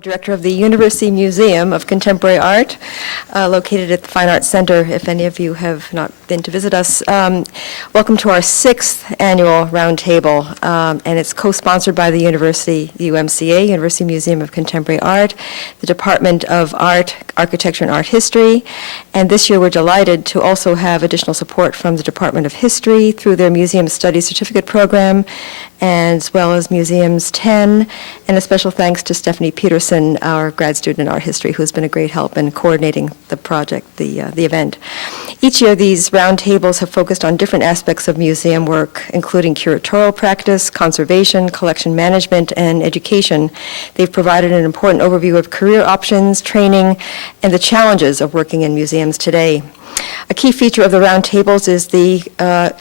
Director of the University Museum of Contemporary Art, located at the Fine Arts Center, if any of you have not been to visit us. Welcome to our 6th annual roundtable, and it's co-sponsored by the University, UMCA, University Museum of Contemporary Art, the Department of Art, Architecture and Art History, and this year we're delighted to also have additional support from the Department of History through their Museum Studies Certificate Program, as well as Museums 10, and a special thanks to Stephanie Peterson, our grad student in art history, who's been a great help in coordinating the project, the event. Each year, these roundtables have focused on different aspects of museum work, including curatorial practice, conservation, collection management, and education. They've provided an important overview of career options, training, and the challenges of working in museums today. A key feature of the roundtables is the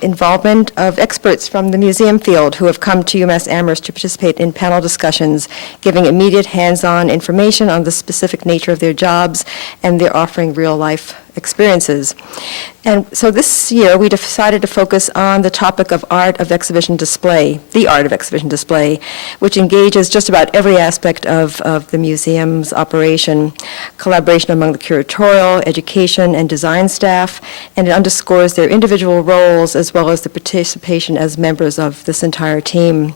involvement of experts from the museum field who have come to UMass Amherst to participate in panel discussions, giving immediate hands-on information on the specific nature of their jobs, and they're offering real-life experiences. And so this year, we decided to focus on the topic of art of exhibition display, the art of exhibition display, which engages just about every aspect of the museum's operation, collaboration among the curatorial, education, and design staff, and it underscores their individual roles as well as the participation as members of this entire team.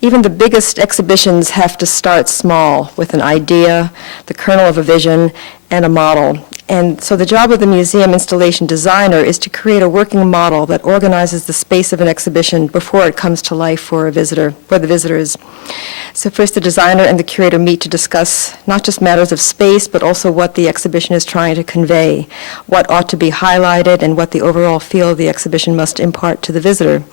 Even the biggest exhibitions have to start small with an idea, the kernel of a vision, and a model. And so the job of the museum installation designer is to create a working model that organizes the space of an exhibition before it comes to life for the visitors. So first, the designer and the curator meet to discuss not just matters of space, but also what the exhibition is trying to convey, what ought to be highlighted, and what the overall feel of the exhibition must impart to the visitor.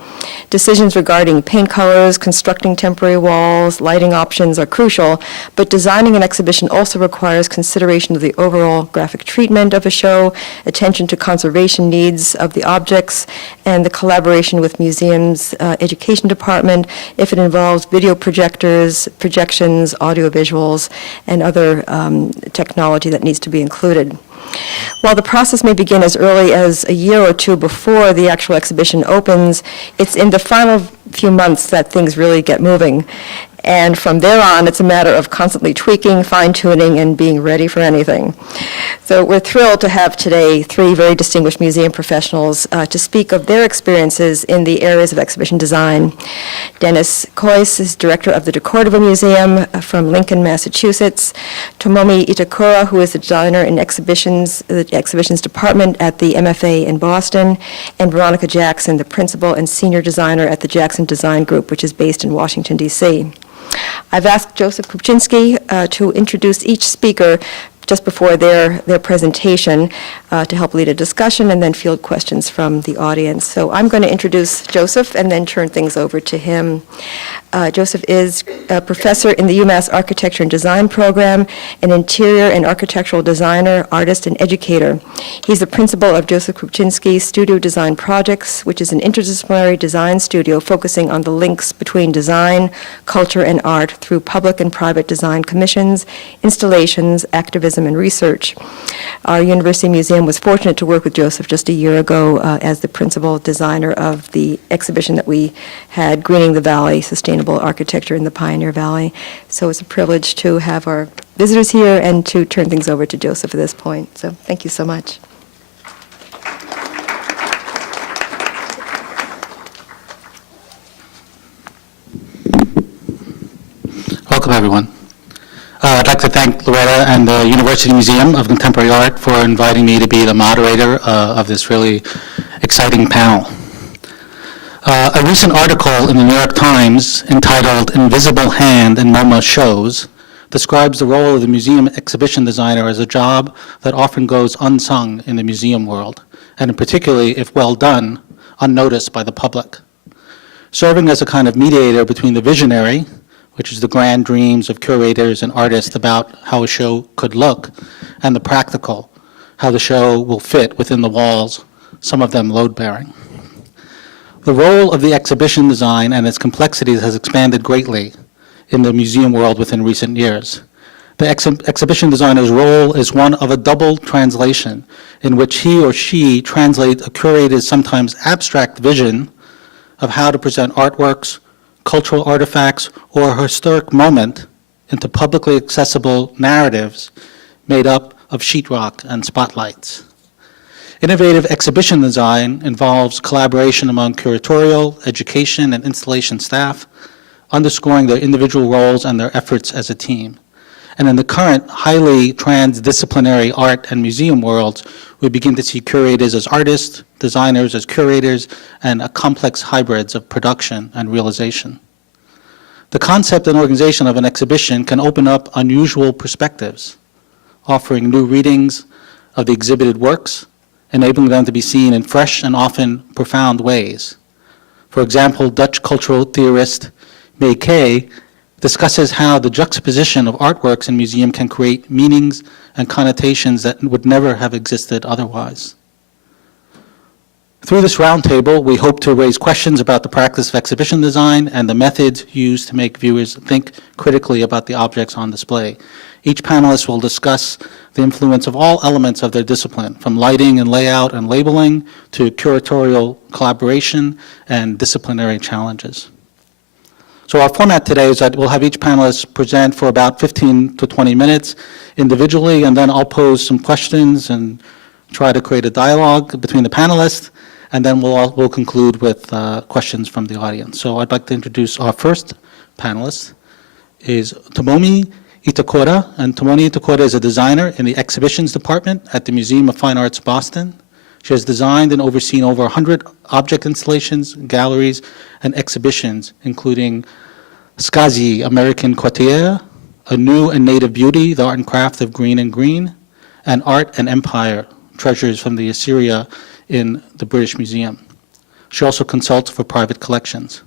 Decisions regarding paint colors, constructing temporary walls, lighting options are crucial, but designing an exhibition also requires consideration of the overall graphic treatment of a show, attention to conservation needs of the objects, and the collaboration with museum's education department if it involves video projectors, projections, audio visuals, and other technology that needs to be included. While the process may begin as early as a year or two before the actual exhibition opens, it's in the final few months that things really get moving. And from there on, it's a matter of constantly tweaking, fine-tuning, and being ready for anything. So we're thrilled to have today 3 very distinguished museum professionals to speak of their experiences in the areas of exhibition design. Dennis Kois is director of the Decorative Museum from Lincoln, Massachusetts. Tomomi Itakura, who is the designer in the exhibitions department at the MFA in Boston. And Veronica Jackson, the principal and senior designer at the Jackson Design Group, which is based in Washington, D.C. I've asked Joseph Kupczynski to introduce each speaker just before their presentation to help lead a discussion and then field questions from the audience. So I'm going to introduce Joseph and then turn things over to him. Joseph is a professor in the UMass Architecture and Design program, an interior and architectural designer, artist, and educator. He's the principal of Joseph Kupczynski Studio Design Projects, which is an interdisciplinary design studio focusing on the links between design, culture, and art through public and private design commissions, installations, activism, and research. Our University Museum was fortunate to work with Joseph just a year ago as the principal designer of the exhibition that we had, Greening the Valley, Sustainable Architecture in the Pioneer Valley. So it's a privilege to have our visitors here and to turn things over to Joseph at this point. So thank you so much. Welcome, everyone. I'd like to thank Loretta and the University Museum of Contemporary Art for inviting me to be the moderator of this really exciting panel. A recent article in the New York Times entitled "Invisible Hand in MoMA Shows" describes the role of the museum exhibition designer as a job that often goes unsung in the museum world, and particularly, if well done, unnoticed by the public. Serving as a kind of mediator between the visionary, which is the grand dreams of curators and artists about how a show could look, and the practical, how the show will fit within the walls, some of them load-bearing. The role of the exhibition design and its complexities has expanded greatly in the museum world within recent years. The exhibition designer's role is one of a double translation in which he or she translates a curated, sometimes abstract vision of how to present artworks, cultural artifacts, or a historic moment into publicly accessible narratives made up of sheetrock and spotlights. Innovative exhibition design involves collaboration among curatorial, education, and installation staff, underscoring their individual roles and their efforts as a team. And in the current highly transdisciplinary art and museum worlds, we begin to see curators as artists, designers as curators, and a complex hybrids of production and realization. The concept and organization of an exhibition can open up unusual perspectives, offering new readings of the exhibited works, enabling them to be seen in fresh and often profound ways. For example, Dutch cultural theorist May Kay discusses how the juxtaposition of artworks in museum can create meanings and connotations that would never have existed otherwise. Through this roundtable, we hope to raise questions about the practice of exhibition design and the methods used to make viewers think critically about the objects on display. Each panelist will discuss the influence of all elements of their discipline, from lighting and layout and labeling to curatorial collaboration and disciplinary challenges. So our format today is that we'll have each panelist present for about 15 to 20 minutes individually, and then I'll pose some questions and try to create a dialogue between the panelists, and then we'll conclude with questions from the audience. So I'd like to introduce our first panelist, is Tomomi Itakura, and Tomomi Itakura is a designer in the exhibitions department at the Museum of Fine Arts, Boston. She has designed and overseen over 100 object installations, galleries, and exhibitions, including Skazi, American Quartier, A New and Native Beauty, The Art and Craft of Green and Green, and Art and Empire, Treasures from the Assyria in the British Museum. She also consults for private collections.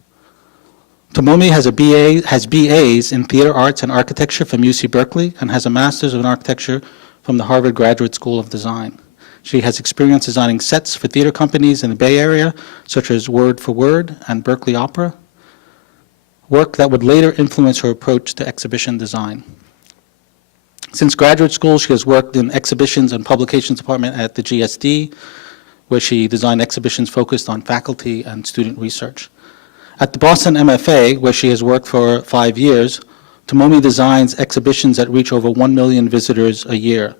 Tomomi has BAs in Theater Arts and Architecture from UC Berkeley and has a Master's in Architecture from the Harvard Graduate School of Design. She has experience designing sets for theater companies in the Bay Area, such as Word for Word and Berkeley Opera, work that would later influence her approach to exhibition design. Since graduate school, she has worked in exhibitions and publications department at the GSD, where she designed exhibitions focused on faculty and student research. At the Boston MFA, where she has worked for 5 years, Tomomi designs exhibitions that reach over 1 million visitors a year.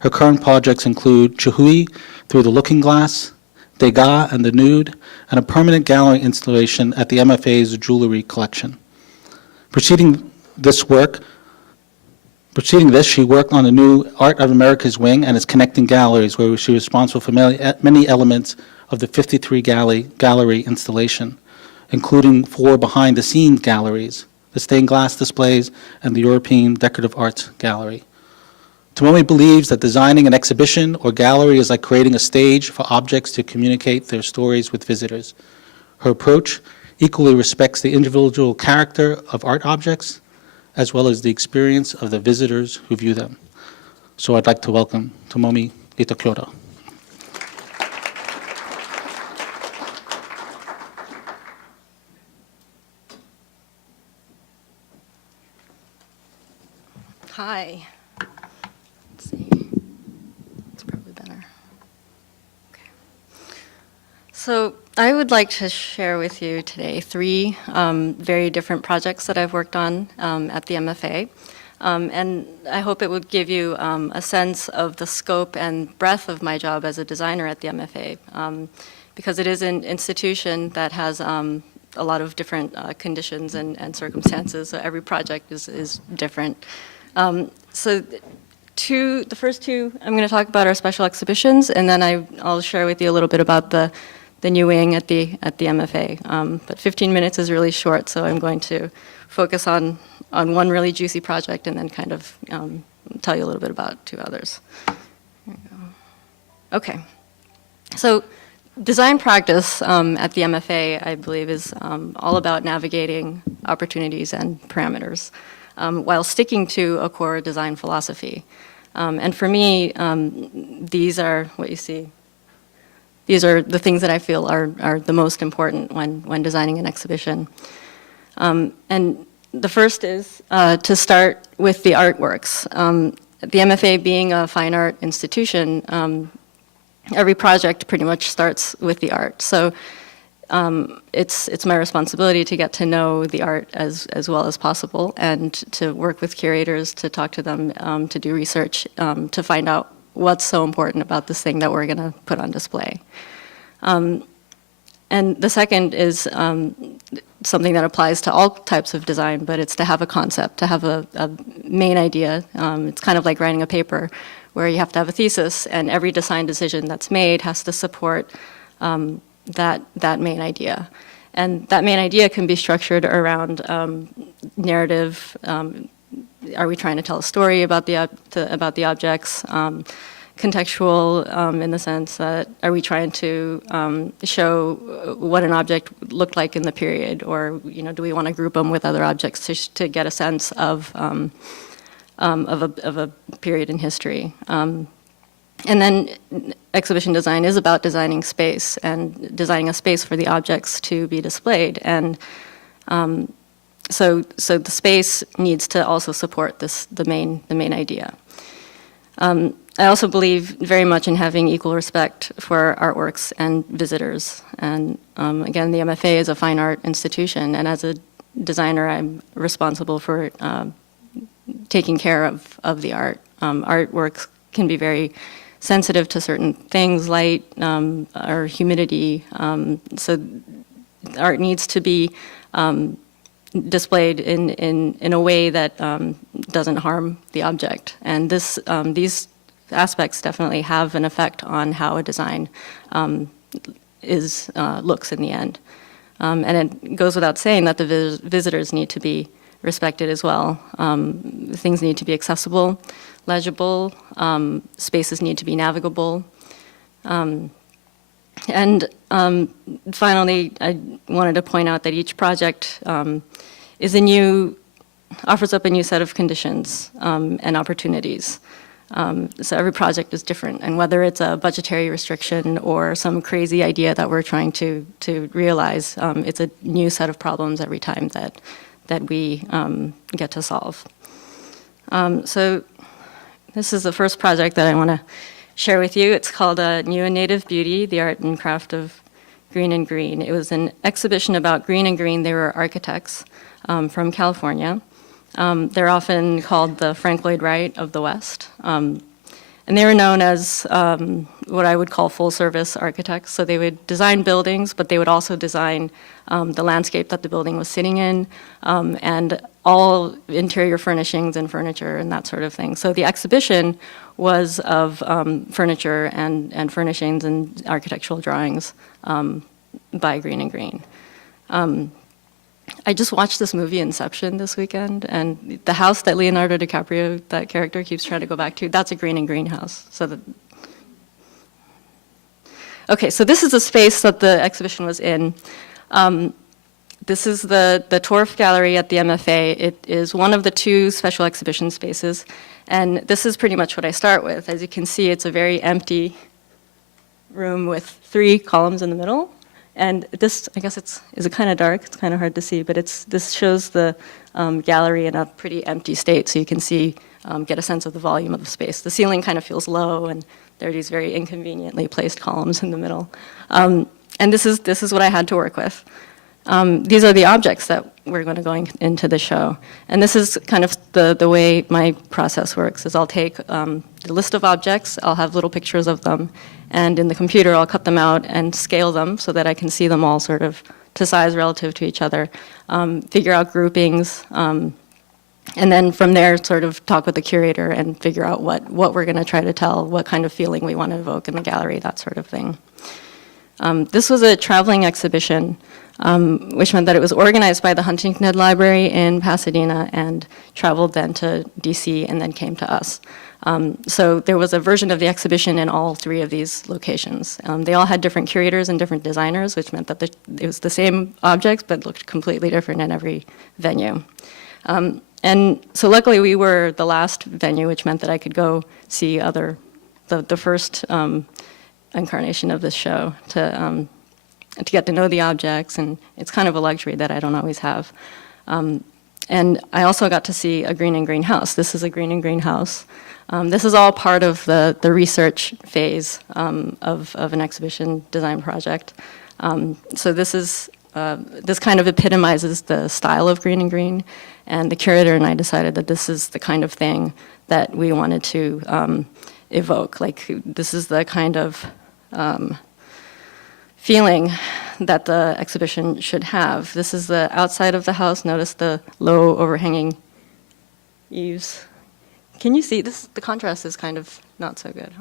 Her current projects include Chihui, Through the Looking Glass, Degas and the Nude, and a permanent gallery installation at the MFA's jewelry collection. Preceding this, she worked on the new Art of America's Wing and its connecting galleries, where she was responsible for many elements of the 53 gallery installation, including 4 behind-the-scenes galleries, the stained glass displays, and the European Decorative Arts Gallery. Tomomi believes that designing an exhibition or gallery is like creating a stage for objects to communicate their stories with visitors. Her approach equally respects the individual character of art objects, as well as the experience of the visitors who view them. So I'd like to welcome Tomomi Itakura. Hi. Let's see. It's probably better. Okay. So I would like to share with you today 3 very different projects that I've worked on at the MFA. And I hope it would give you a sense of the scope and breadth of my job as a designer at the MFA, because it is an institution that has a lot of different conditions and circumstances, so every project is different. So the first 2 I'm going to talk about are special exhibitions, and then I'll share with you a little bit about the new wing at the MFA. But 15 minutes is really short, so I'm going to focus on one really juicy project and then kind of tell you a little bit about 2 others. Here we go. Okay. So design practice at the MFA, I believe, is all about navigating opportunities and parameters, while sticking to a core design philosophy. And for me, these are what you see. These are the things that I feel are the most important when designing an exhibition. And the first is to start with the artworks. The MFA being a fine art institution, every project pretty much starts with the art. So it's my responsibility to get to know the art as well as possible, and to work with curators, to talk to them, to do research, to find out what's so important about this thing that we're going to put on display. And the second is something that applies to all types of design, but it's to have a concept, to have a main idea. It's kind of like writing a paper where you have to have a thesis, and every design decision that's made has to support that main idea. And that main idea can be structured around narrative. Are we trying to tell a story about the objects? Contextual, in the sense that, are we trying to show what an object looked like in the period, or do we want to group them with other objects to get a sense of a period in history? And then exhibition design is about designing space and designing a space for the objects to be displayed. And so the space needs to also support the main idea. I also believe very much in having equal respect for artworks and visitors. And again, the MFA is a fine art institution, and as a designer, I'm responsible for taking care of the art. Artworks can be very sensitive to certain things, light or humidity. So art needs to be displayed in a way that doesn't harm the object. And these aspects definitely have an effect on how a design looks in the end. And it goes without saying that the visitors need to be respected as well. Things need to be accessible, legible, spaces need to be navigable. And finally, I wanted to point out that each project offers up a new set of conditions and opportunities. So every project is different, and whether it's a budgetary restriction or some crazy idea that we're trying to realize, it's a new set of problems every time that we get to solve. So this is the first project that I want to share with you. It's called New and Native Beauty, the Art and Craft of Green and Green. It was an exhibition about green and green. They were architects from California. They're often called the Frank Lloyd Wright of the West. And they were known as what I would call full-service architects. So they would design buildings, but they would also design the landscape that the building was sitting in, and all interior furnishings and furniture and that sort of thing. So the exhibition was of furniture and furnishings and architectural drawings by Green and Green. I just watched this movie, Inception, this weekend, and the house that Leonardo DiCaprio, that character, keeps trying to go back to, that's a Green and Green house. Okay, so this is the space that the exhibition was in. This is the Torf Gallery at the MFA. It is one of the two special exhibition spaces, and this is pretty much what I start with. As you can see, it's a very empty room with 3 columns in the middle. And this, I guess is it kind of dark? It's kind of hard to see, but this shows the gallery in a pretty empty state, so you can see, get a sense of the volume of the space. The ceiling kind of feels low, and there are these very inconveniently placed columns in the middle. And this is what I had to work with. These are the objects that we're going to go into the show. And this is kind of the way my process works, is I'll take the list of objects, I'll have little pictures of them, and in the computer I'll cut them out and scale them so that I can see them all sort of to size relative to each other, figure out groupings, and then from there sort of talk with the curator and figure out what we're going to try to tell, what kind of feeling we want to evoke in the gallery, that sort of thing. This was a traveling exhibition, which meant that it was organized by the Huntington Head Library in Pasadena and traveled then to DC and then came to us. So there was a version of the exhibition in all 3 of these locations. They all had different curators and different designers, which meant that it was the same objects but looked completely different in every venue. And so luckily we were the last venue, which meant that I could go see the first incarnation of this show to get to know the objects, and it's kind of a luxury that I don't always have. And I also got to see a Green and Green house. This is a Green and Green house. This is all part of the research phase of an exhibition design project. So this kind of epitomizes the style of Green and Green, and the curator and I decided that this is the kind of thing that we wanted to evoke. Like, this is the kind of feeling that the exhibition should have. This is the outside of the house. Notice the low overhanging eaves. Can you see this? The contrast is kind of not so good,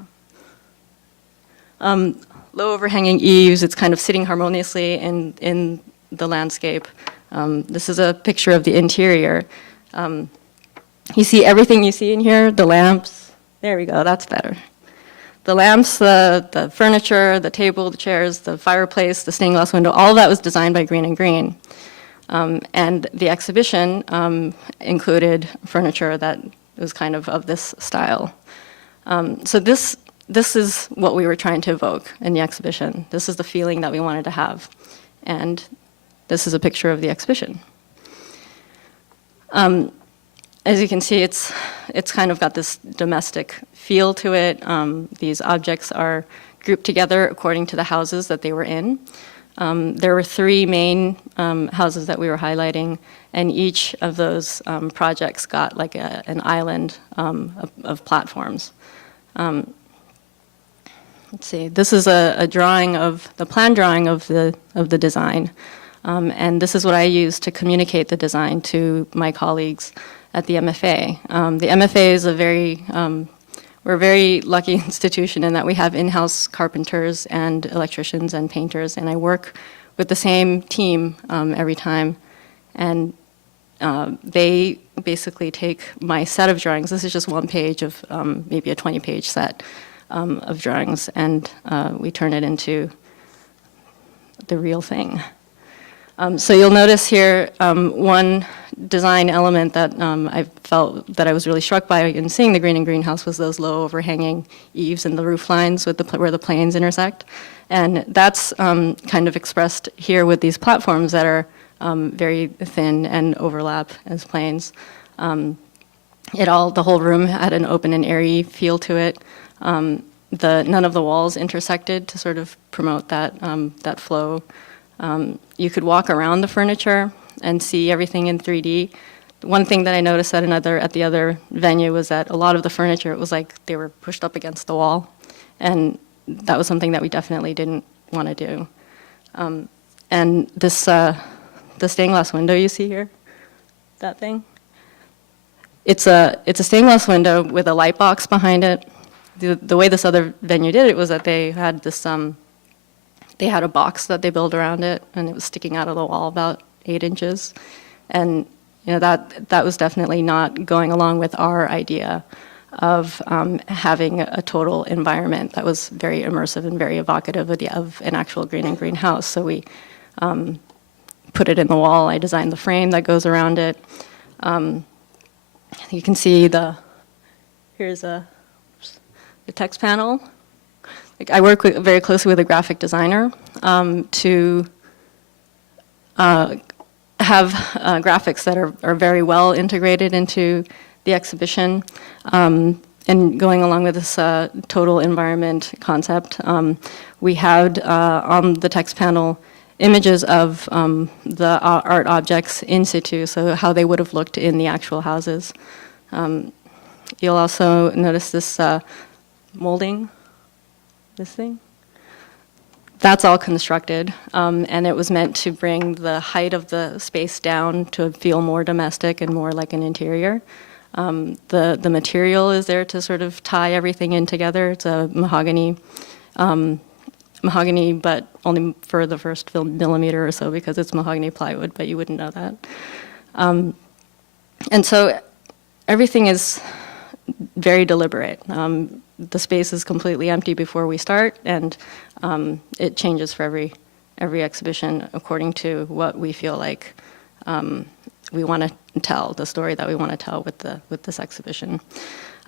huh? Low overhanging eaves, it's kind of sitting harmoniously in the landscape. This is a picture of the interior. You see everything you see in here, the lamps. There we go, that's better. The lamps, the furniture, the table, the chairs, the fireplace, the stained glass window, all of that was designed by Green and Green. And the exhibition included furniture that was kind of this style. So this is what we were trying to evoke in the exhibition. This is the feeling that we wanted to have. And this is a picture of the exhibition. As you can see, it's kind of got this domestic feel to it. These objects are grouped together according to the houses that they were in. There were 3 main houses that we were highlighting, and each of those projects got like an island of platforms. Let's see. This is a drawing of the plan drawing of the design, and this is what I used to communicate the design to my colleagues at the MFA. The MFA is we're a very lucky institution in that we have in-house carpenters and electricians and painters, and I work with the same team every time. And they basically take my set of drawings. This is just one page of maybe a 20-page set of drawings, and we turn it into the real thing. So you'll notice here one design element that I felt that I was really struck by in seeing the Green and Green house was those low overhanging eaves and the roof lines with where the planes intersect. And that's kind of expressed here with these platforms that are very thin and overlap as planes. The whole room had an open and airy feel to it. None of the walls intersected to sort of promote that flow. You could walk around the furniture and see everything in 3D. One thing that I noticed at the other venue was that a lot of the furniture, it was like they were pushed up against the wall, and that was something that we definitely didn't want to do. And this, the stained glass window you see here, that thing, it's a stained glass window with a light box behind it. The way this other venue did it was that they had this. They had a box that they built around it, and it was sticking out of the wall about 8 inches. And that was definitely not going along with our idea of having a total environment that was very immersive and very evocative of an actual Green and Green house. So we put it in the wall. I designed the frame that goes around it. You can see here's the text panel. I work very closely with a graphic designer to have graphics that are very well integrated into the exhibition. And going along with this total environment concept, we had on the text panel images of the art objects in situ, so how they would have looked in the actual houses. You'll also notice this molding. This thing? That's all constructed, and it was meant to bring the height of the space down to feel more domestic and more like an interior. The material is there to sort of tie everything in together. It's a mahogany, but only for the first millimeter or so because it's mahogany plywood, but you wouldn't know that. And so everything is very deliberate. The space is completely empty before we start, and it changes for every exhibition according to what we feel like we want to tell, the story that we want to tell with this exhibition.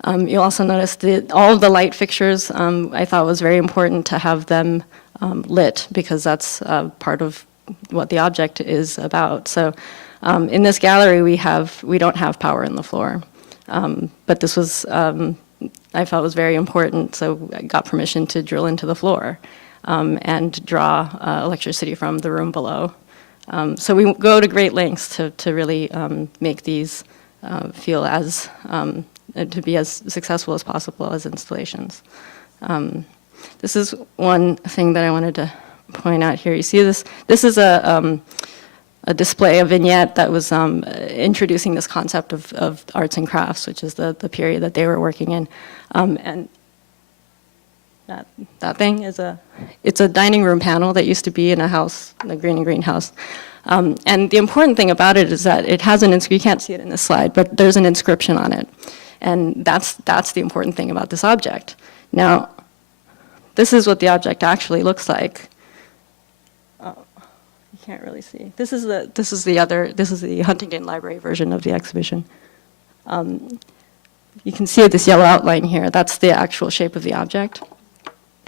You'll also notice that all of the light fixtures, I thought was very important to have them lit, because that's part of what the object is about. So in this gallery, we don't have power in the floor. But this was I felt was very important, so I got permission to drill into the floor and draw electricity from the room below. So we go to great lengths to really make these feel as, to be as successful as possible as installations. This is one thing that I wanted to point out here. You see this? This is a display, a vignette that was introducing this concept of arts and crafts, which is the period that they were working in. And that thing is it's a dining room panel that used to be in a house, the Green and Green house. And the important thing about it is that it has you can't see it in this slide, but there's an inscription on it. And that's the important thing about this object. Now, this is what the object actually looks like. Can't really see. This is the Huntington Library version of the exhibition. You can see this yellow outline here. That's the actual shape of the object.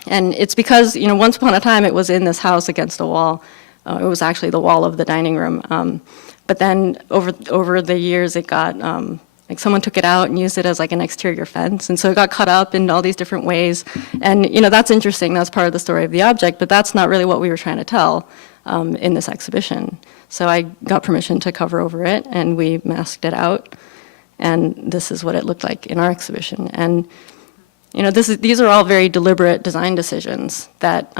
And it's because, once upon a time it was in this house against a wall. It was actually the wall of the dining room. But then over the years it got, like someone took it out and used it as like an exterior fence. And so it got cut up in all these different ways. And, that's interesting. That's part of the story of the object. But that's not really what we were trying to tell. In this exhibition. So I got permission to cover over it, and we masked it out, and this is what it looked like in our exhibition. And these are all very deliberate design decisions that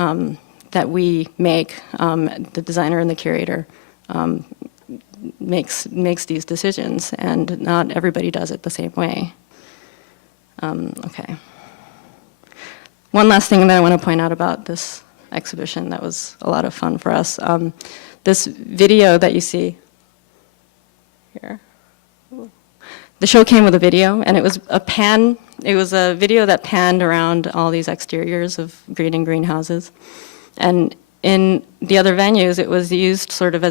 that we make. The designer and the curator makes these decisions, and not everybody does it the same way. Okay. One last thing that I want to point out about this exhibition that was a lot of fun for us. This video that you see here, the show came with a video, and it was a video that panned around all these exteriors of Green and Green houses. And in the other venues, it was used sort of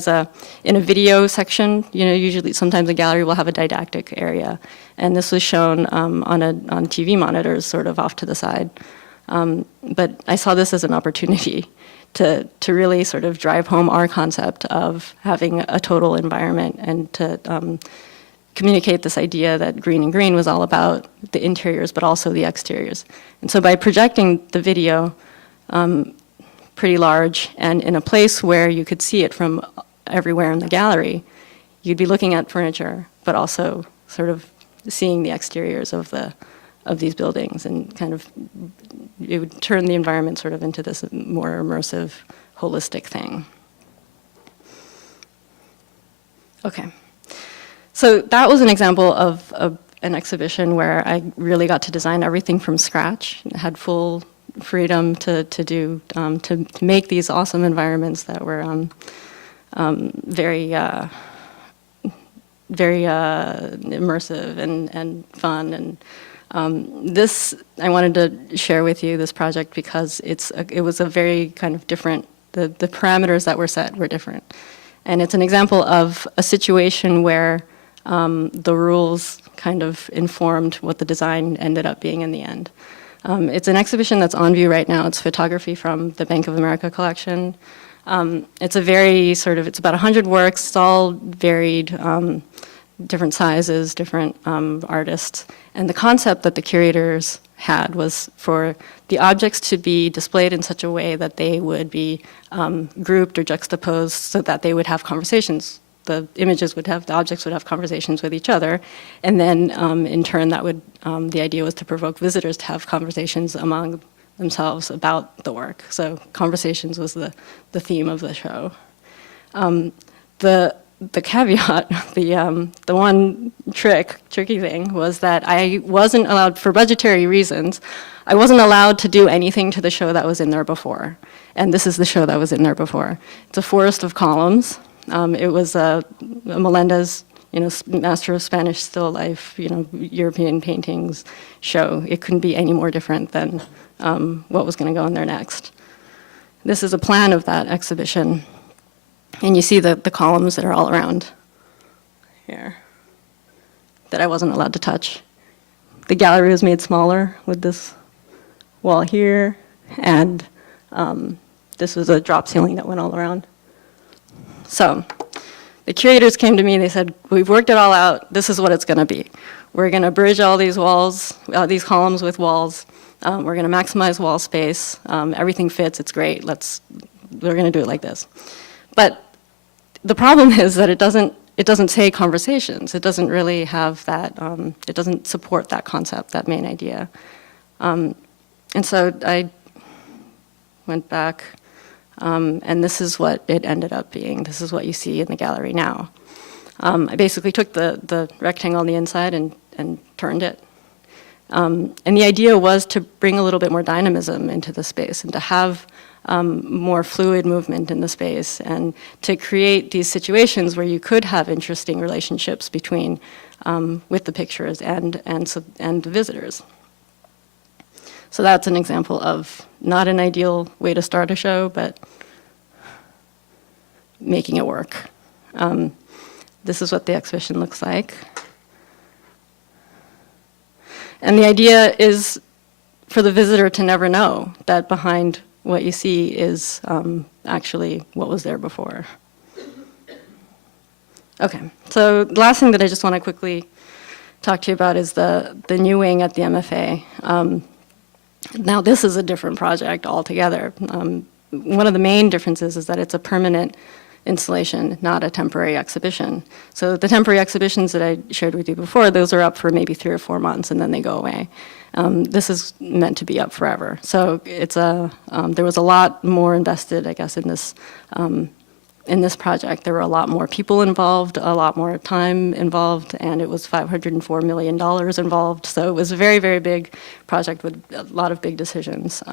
in a video section. Usually sometimes a gallery will have a didactic area, and this was shown on TV monitors sort of off to the side. But I saw this as an opportunity to really sort of drive home our concept of having a total environment and to communicate this idea that Green and Green was all about the interiors but also the exteriors. And so by projecting the video pretty large and in a place where you could see it from everywhere in the gallery, you'd be looking at furniture but also sort of seeing the exteriors of these buildings, and kind of it would turn the environment sort of into this more immersive, holistic thing. Okay. So that was an example of an exhibition where I really got to design everything from scratch, had full freedom to make these awesome environments that were very immersive and fun. And this, I wanted to share with you this project because it was a very kind of different, the parameters that were set were different. And it's an example of a situation where the rules kind of informed what the design ended up being in the end. It's an exhibition that's on view right now. It's photography from the Bank of America collection. It's it's about 100 works. It's all varied, different sizes, different artists. And the concept that the curators had was for the objects to be displayed in such a way that they would be grouped or juxtaposed so that they would have conversations. The objects would have conversations with each other. And then in turn, the idea was to provoke visitors to have conversations among themselves about the work. So conversations was the theme of the show. The caveat, the one tricky thing was that I wasn't allowed, for budgetary reasons, I wasn't allowed to do anything to the show that was in there before. And this is the show that was in there before. It's a forest of columns. It was Melendez, master of Spanish still life, European paintings show. It couldn't be any more different than what was going to go in there next. This is a plan of that exhibition. And you see the columns that are all around here that I wasn't allowed to touch. The gallery was made smaller with this wall here, and this was a drop ceiling that went all around. So the curators came to me, they said, we've worked it all out, this is what it's going to be. we're going to bridge all these walls, these columns with walls. We're going to maximize wall space. Everything fits. It's great. We're going to do it like this. But the problem is that it doesn't say conversations. It doesn't really have that. It doesn't support that concept, that main idea. And so I went back, and this is what it ended up being. This is what you see in the gallery now. I basically took the rectangle on the inside and turned it. And the idea was to bring a little bit more dynamism into the space and to have more fluid movement in the space and to create these situations where you could have interesting relationships between with the pictures and the visitors. So that's an example of not an ideal way to start a show, but making it work. This is what the exhibition looks like. And the idea is for the visitor to never know that behind what you see is actually what was there before. Okay, so the last thing that I just want to quickly talk to you about is the new wing at the MFA. Now this is a different project altogether. One of the main differences is that it's a permanent installation, not a temporary exhibition. So the temporary exhibitions that I shared with you before, those are up for maybe 3 or 4 months and then they go away. This is meant to be up forever. So it's there was a lot more invested, I guess, in this project. There were a lot more people involved, a lot more time involved, and it was $504 million involved. So it was a very, very big project with a lot of big decisions.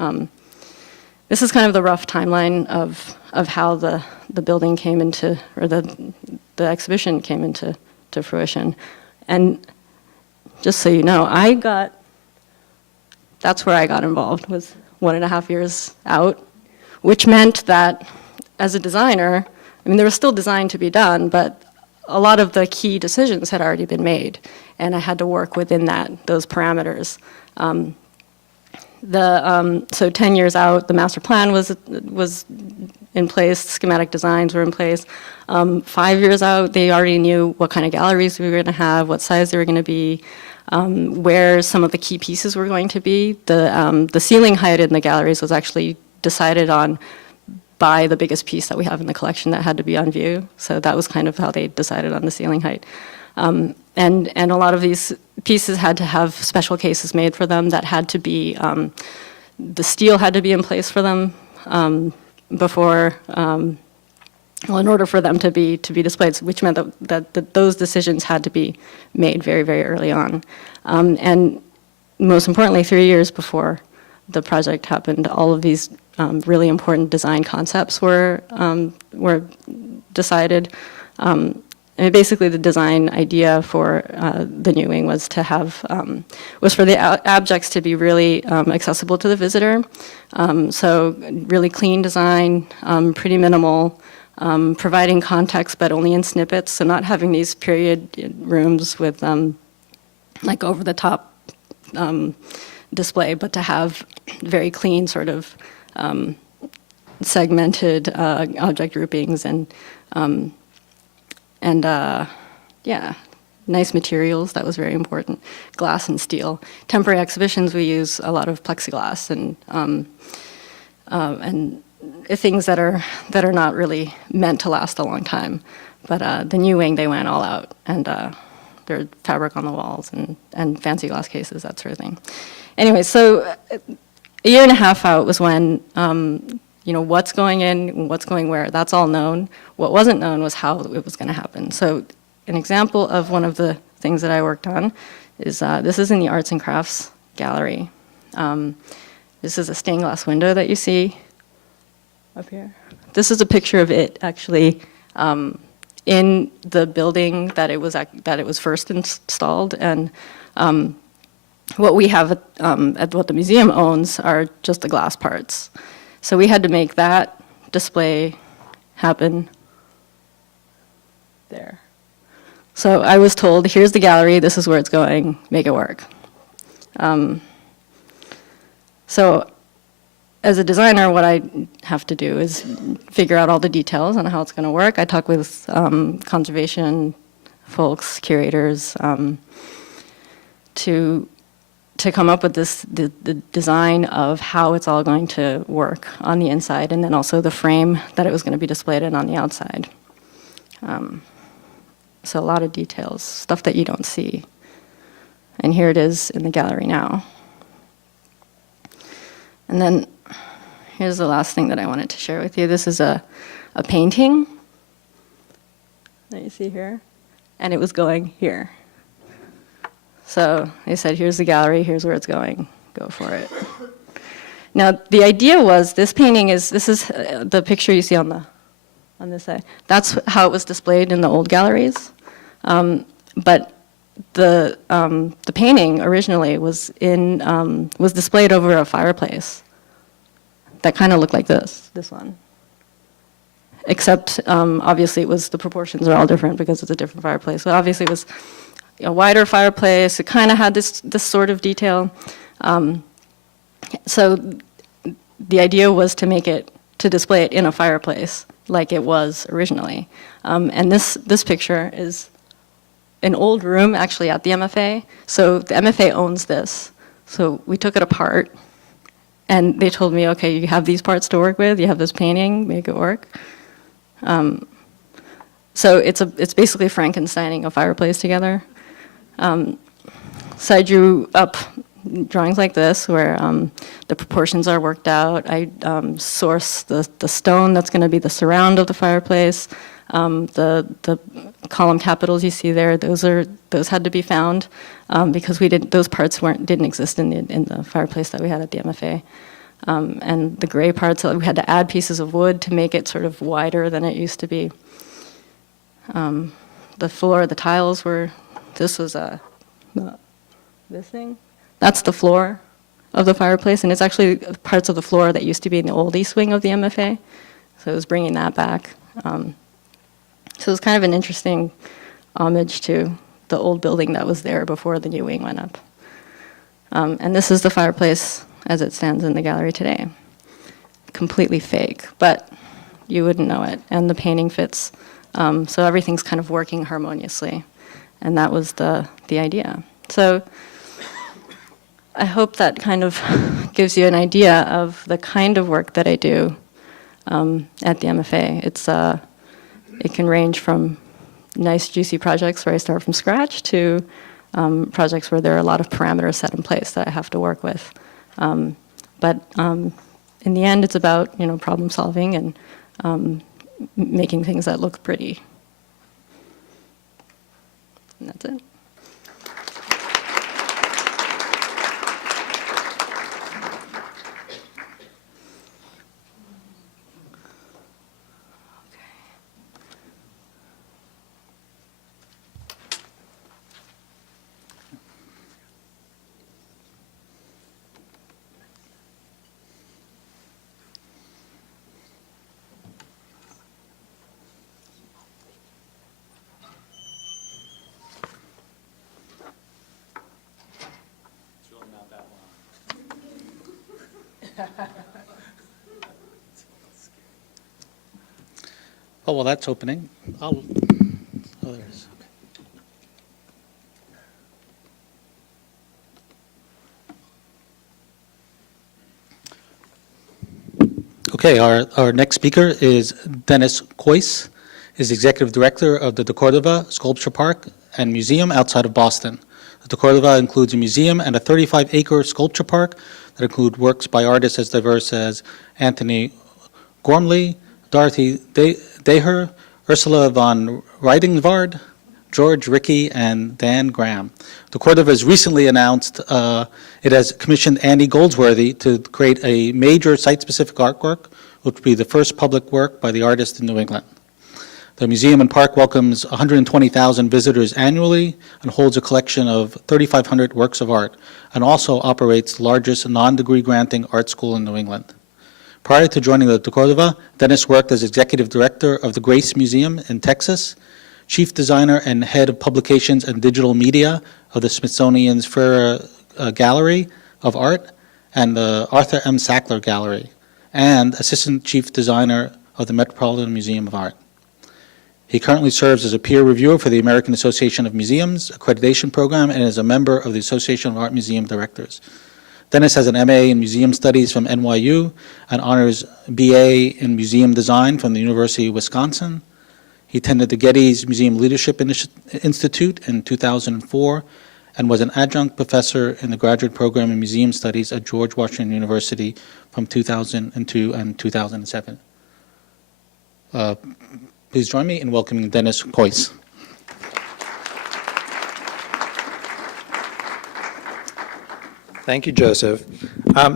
This is kind of the rough timeline of how the building came into, or the exhibition came into fruition. And just so you know, that's where I got involved, was 1.5 years out, which meant that as a designer, I mean, there was still design to be done, but a lot of the key decisions had already been made, and I had to work within those parameters. So 10 years out, the master plan was in place, schematic designs were in place. 5 years out, they already knew what kind of galleries we were going to have, what size they were going to be, where some of the key pieces were going to be. The ceiling height in the galleries was actually decided on by the biggest piece that we have in the collection that had to be on view. So that was kind of how they decided on the ceiling height. And a lot of these pieces had to have special cases made for them that had to be, the steel had to be in place for them before, well, in order for them to be displayed, which meant that those decisions had to be made very, very early on. And most importantly, 3 years before the project happened, all of these really important design concepts were decided. And basically, the design idea for the new wing was to have was for the objects to be really accessible to the visitor. So really clean design, pretty minimal, providing context but only in snippets. So not having these period rooms with like over the top display, but to have very clean sort of segmented object groupings and yeah, nice materials. That was very important. Glass and steel. Temporary exhibitions, we use a lot of plexiglass and things that are not really meant to last a long time. But the new wing, they went all out, and there's fabric on the walls and fancy glass cases, that sort of thing. Anyway, so a year and a half out was when what's going in, what's going where, that's all known. What wasn't known was how it was going to happen. So an example of one of the things that I worked on is this is in the Arts and Crafts Gallery. This is a stained glass window that you see up here. This is a picture of it actually in the building that it was first installed, and what we have at what the museum owns are just the glass parts. So we had to make that display happen there. So I was told, here's the gallery, this is where it's going, make it work. So as a designer, what I have to do is figure out all the details on how it's going to work. I talk with conservation folks, curators, to come up with the design of how it's all going to work on the inside, and then also the frame that it was going to be displayed in on the outside. So a lot of details, stuff that you don't see. And here it is in the gallery now. And then here's the last thing that I wanted to share with you. This is a painting that you see here, and it was going here. So they said, here's the gallery, here's where it's going, go for it. Now, the idea was, this is the picture you see on this side. That's how it was displayed in the old galleries. But the painting originally was displayed over a fireplace that kind of looked like this one. Except, obviously, the proportions are all different because it's a different fireplace. But obviously, it was a wider fireplace. It kind of had this sort of detail. So the idea was to display it in a fireplace like it was originally. And this picture is an old room, actually, at the MFA. So the MFA owns this. So we took it apart, and they told me, okay, you have these parts to work with, you have this painting, make it work. So it's basically Frankensteining a fireplace together. So I drew up drawings like this, where the proportions are worked out. I source the stone that's going to be the surround of the fireplace. The column capitals you see there, those had to be found because those parts didn't exist in the fireplace that we had at the MFA. And the gray parts, we had to add pieces of wood to make it sort of wider than it used to be. The floor, the tiles were, this was this thing. That's the floor of the fireplace, and it's actually parts of the floor that used to be in the old east wing of the MFA. So it was bringing that back. So it was kind of an interesting homage to the old building that was there before the new wing went up. And this is the fireplace as it stands in the gallery today. Completely fake, but you wouldn't know it. And the painting fits, so everything's kind of working harmoniously. And that was the idea. So I hope that kind of gives you an idea of the kind of work that I do at the MFA. It can range from nice, juicy projects where I start from scratch to projects where there are a lot of parameters set in place that I have to work with. But in the end, it's about problem solving and making things that look pretty. And that's it. Oh, well, that's opening. Oh, there it is. Okay, our next speaker is Dennis Coyce, is Executive Director of the De Cordova Sculpture Park and Museum outside of Boston. The De Cordova includes a museum and a 35-acre sculpture park that include works by artists as diverse as Anthony Gormley, Dorothy Daher, Ursula von Ridingvard, George Rickey, and Dan Graham. De Cordova has recently announced it has commissioned Andy Goldsworthy to create a major site-specific artwork, which will be the first public work by the artist in New England. The museum and park welcomes 120,000 visitors annually and holds a collection of 3,500 works of art, and also operates the largest non-degree granting art school in New England. Prior to joining the De Cordova, Dennis worked as executive director of the Grace Museum in Texas, chief designer and head of publications and digital media of the Smithsonian's Ferrer Gallery of Art and the Arthur M. Sackler Gallery, and assistant chief designer of the Metropolitan Museum of Art. He currently serves as a peer reviewer for the American Association of Museums Accreditation Program and is a member of the Association of Art Museum Directors. Dennis has an MA in Museum Studies from NYU, an honors BA in Museum Design from the University of Wisconsin. He attended the Getty's Museum Leadership Institute in 2004 and was an adjunct professor in the graduate program in Museum Studies at George Washington University from 2002 and 2007. Please join me in welcoming Dennis Kois. Thank you, Joseph.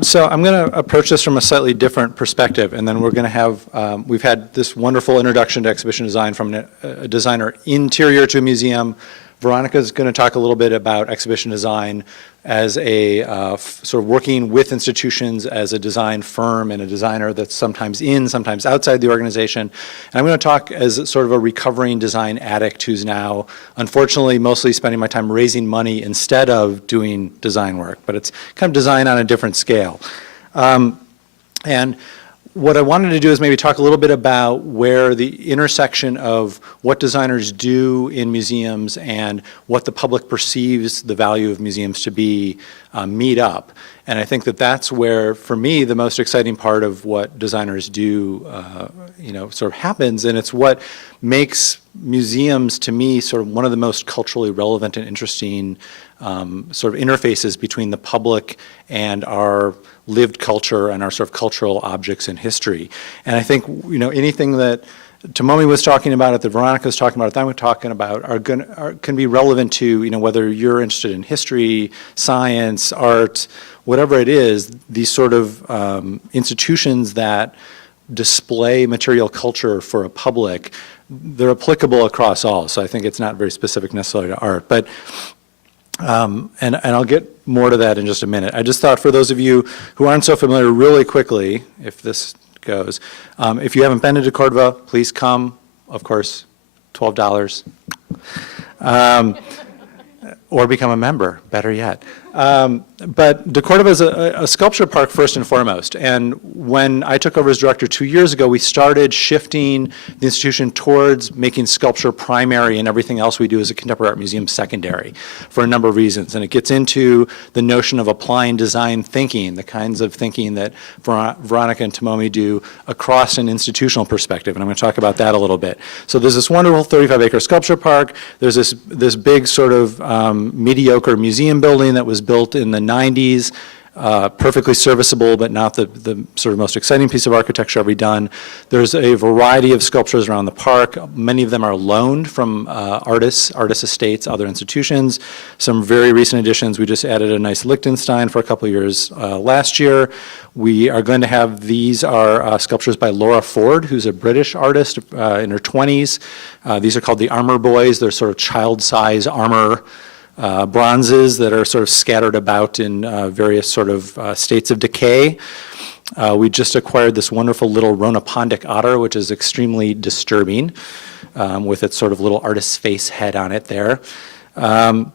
So I'm going to approach this from a slightly different perspective, and then we're going to have, we've had this wonderful introduction to exhibition design from a designer interior to a museum. Veronica is going to talk a little bit about exhibition design as a sort of working with institutions as a design firm and a designer that's sometimes in, sometimes outside the organization. And I'm going to talk as sort of a recovering design addict who's now, unfortunately, mostly spending my time raising money instead of doing design work. But it's kind of design on a different scale. And what I wanted to do is maybe talk a little bit about where the intersection of what designers do in museums and what the public perceives the value of museums to be meet up. And I think that that's where, for me, the most exciting part of what designers do, sort of happens, and it's what makes museums, to me, sort of one of the most culturally relevant and interesting sort of interfaces between the public and our lived culture and our sort of cultural objects in history. And I think, anything that Tomomi was talking about, that Veronica was talking about, that I'm talking about, can be relevant to, whether you're interested in history, science, art, whatever it is, these sort of institutions that display material culture for a public, they're applicable across all. So I think it's not very specific necessarily to art. But and I'll get more to that in just a minute. I just thought for those of you who aren't so familiar, really quickly, if this goes, if you haven't been to Cordova, please come. Of course, $12. Or become a member, better yet. But De Cordova is a sculpture park first and foremost. And when I took over as director 2 years ago, we started shifting the institution towards making sculpture primary and everything else we do as a contemporary art museum secondary for a number of reasons. And it gets into the notion of applying design thinking, the kinds of thinking that Veronica and Tomomi do across an institutional perspective. And I'm going to talk about that a little bit. So there's this wonderful 35-acre sculpture park. There's this big sort of mediocre museum building that was built in the 90s, perfectly serviceable, but not the sort of most exciting piece of architecture ever done. There's a variety of sculptures around the park. Many of them are loaned from artists, artist estates, other institutions. Some very recent additions. We just added a nice Liechtenstein for a couple of years last year. We are going to have, these are sculptures by Laura Ford, who's a British artist in her 20s. These are called the Armor Boys. They're sort of child-size armor bronzes that are sort of scattered about in various sort of states of decay. We just acquired this wonderful little Rhonopondic otter, which is extremely disturbing, with its sort of little artist's face head on it there. And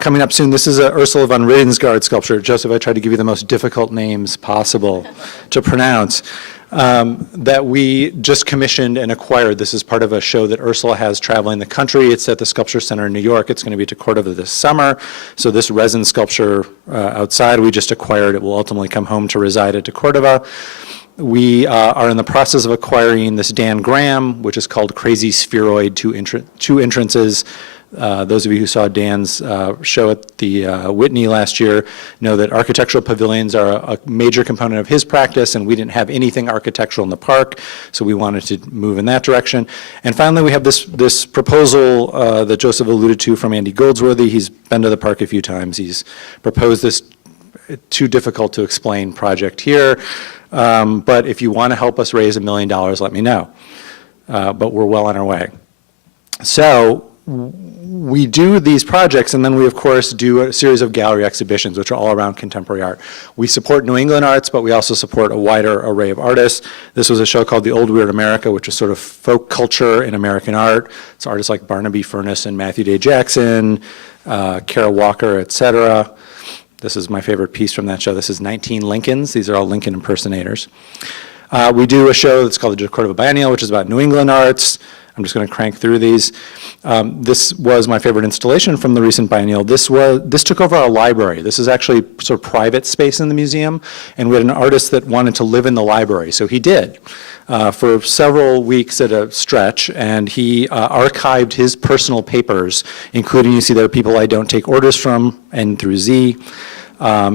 coming up soon, this is a Ursula von Riddensgaard sculpture. Joseph, I tried to give you the most difficult names possible to pronounce. That we just commissioned and acquired. This is part of a show that Ursula has traveling the country. It's at the Sculpture Center in New York. It's going to be to Cordova this summer. So this resin sculpture outside we just acquired. It will ultimately come home to reside at Cordova. We are in the process of acquiring this Dan Graham, which is called Crazy Spheroid, Two Entrances. Those of you who saw Dan's show at the Whitney last year know that architectural pavilions are a major component of his practice, and we didn't have anything architectural in the park, so we wanted to move in that direction. And finally, we have this proposal that Joseph alluded to from Andy Goldsworthy. He's been to the park a few times. He's proposed this too difficult to explain project here, but if you want to help us raise $1 million, let me know. But we're well on our way. So we do these projects, and then we, of course, do a series of gallery exhibitions, which are all around contemporary art. We support New England arts, but we also support a wider array of artists. This was a show called The Old Weird America, which is sort of folk culture in American art. It's artists like Barnaby Furness and Matthew Day Jackson, Kara Walker, et cetera. This is my favorite piece from that show. This is 19 Lincolns. These are all Lincoln impersonators. We do a show that's called the Cordova Biennial, which is about New England arts. I'm just going to crank through these. This was my favorite installation from the recent biennial. This took over our library. This is actually sort of private space in the museum, and we had an artist that wanted to live in the library, so he did for several weeks at a stretch, and he archived his personal papers, including, you see there are people I don't take orders from, N through Z.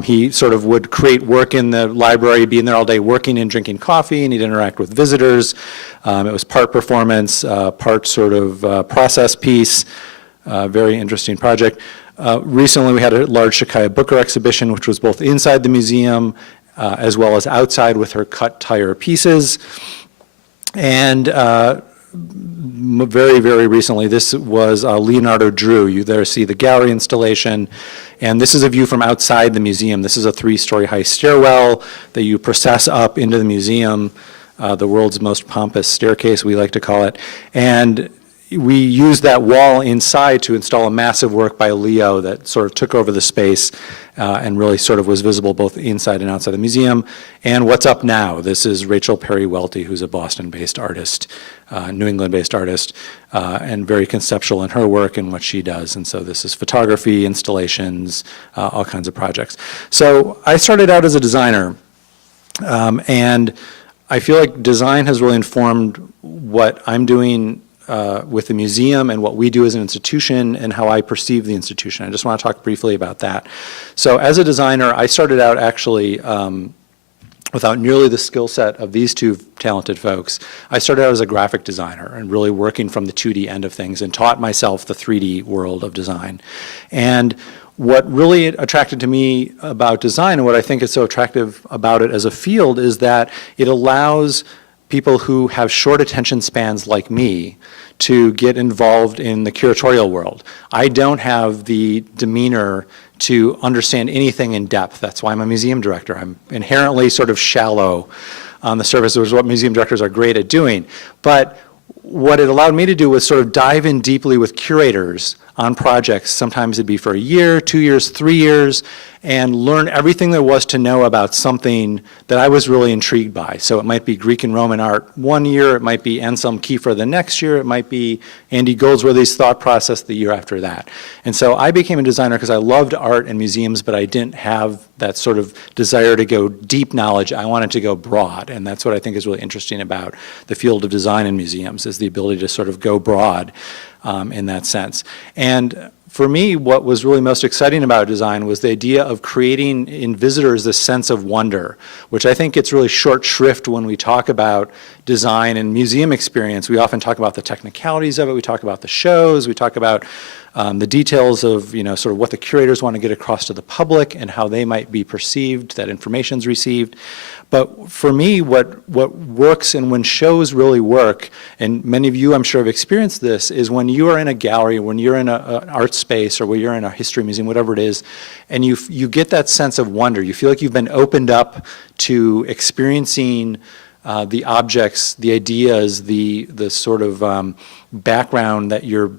He sort of would create work in the library, be in there all day working and drinking coffee, and he'd interact with visitors. It was part performance, part sort of process piece, very interesting project. Recently, we had a large Shakaya Booker exhibition, which was both inside the museum as well as outside with her cut tire pieces. And very, very recently, this was Leonardo Drew. You there see the gallery installation. And this is a view from outside the museum. This is a 3-story high stairwell that you process up into the museum, the world's most pompous staircase, we like to call it. And we used that wall inside to install a massive work by Leo that sort of took over the space and really sort of was visible both inside and outside the museum. And what's up now? This is Rachel Perry Welty, who's a Boston-based artist, New England-based artist, and very conceptual in her work and what she does. And so this is photography, installations, all kinds of projects. So I started out as a designer, and I feel like design has really informed what I'm doing with the museum and what we do as an institution and how I perceive the institution. I just want to talk briefly about that. So as a designer, I started out actually without nearly the skill set of these two talented folks. I started out as a graphic designer and really working from the 2D end of things and taught myself the 3D world of design. And what really attracted to me about design and what I think is so attractive about it as a field is that it allows people who have short attention spans like me to get involved in the curatorial world. I don't have the demeanor to understand anything in depth. That's why I'm a museum director. I'm inherently sort of shallow on the surface, which is what museum directors are great at doing. But what it allowed me to do was sort of dive in deeply with curators on projects. Sometimes it'd be for a year, 2 years, 3 years, and learn everything there was to know about something that I was really intrigued by. So it might be Greek and Roman art one year, it might be Anselm Kiefer the next year, it might be Andy Goldsworthy's thought process the year after that. And so I became a designer because I loved art and museums, but I didn't have that sort of desire to go deep knowledge. I wanted to go broad, and that's what I think is really interesting about the field of design in museums, is the ability to sort of go broad in that sense. And for me, what was really most exciting about design was the idea of creating in visitors this sense of wonder, which I think gets really short shrift when we talk about design and museum experience. We often talk about the technicalities of it, we talk about the shows, we talk about the details of, sort of what the curators want to get across to the public and how they might be perceived, that information's received. But for me, what works and when shows really work, and many of you I'm sure have experienced this, is when you are in a gallery, when you're in an art space or when you're in a history museum, whatever it is, and you get that sense of wonder. You feel like you've been opened up to experiencing the objects, the ideas, the sort of background that you're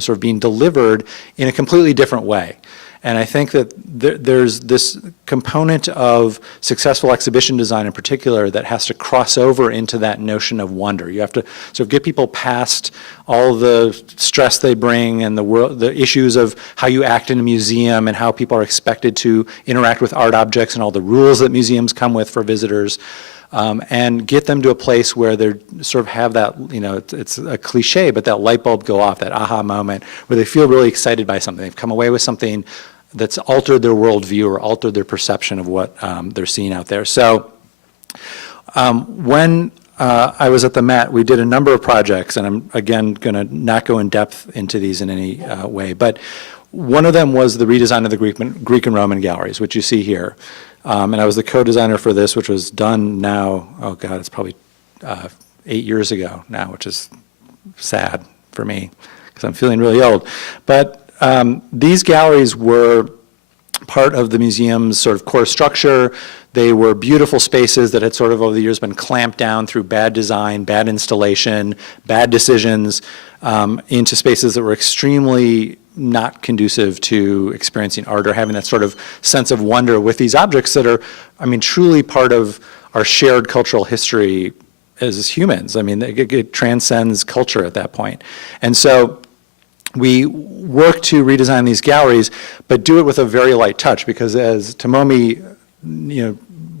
sort of being delivered in a completely different way. And I think that there's this component of successful exhibition design in particular that has to cross over into that notion of wonder. You have to sort of get people past all the stress they bring and the issues of how you act in a museum and how people are expected to interact with art objects and all the rules that museums come with for visitors. And get them to a place where they sort of have that, it's a cliche, but that light bulb go off, that aha moment, where they feel really excited by something. They've come away with something that's altered their worldview or altered their perception of what they're seeing out there. So when I was at the Met, we did a number of projects, and I'm, again, going to not go in depth into these in any way, but one of them was the redesign of the Greek and Roman galleries, which you see here. And I was the co-designer for this, which was done now, oh God, it's probably 8 years ago now, which is sad for me because I'm feeling really old. But these galleries were part of the museum's sort of core structure. They were beautiful spaces that had sort of over the years been clamped down through bad design, bad installation, bad decisions, into spaces that were extremely not conducive to experiencing art or having that sort of sense of wonder with these objects that are, I mean, truly part of our shared cultural history as humans. I mean, it transcends culture at that point. And so we work to redesign these galleries, but do it with a very light touch, because as Tomomi,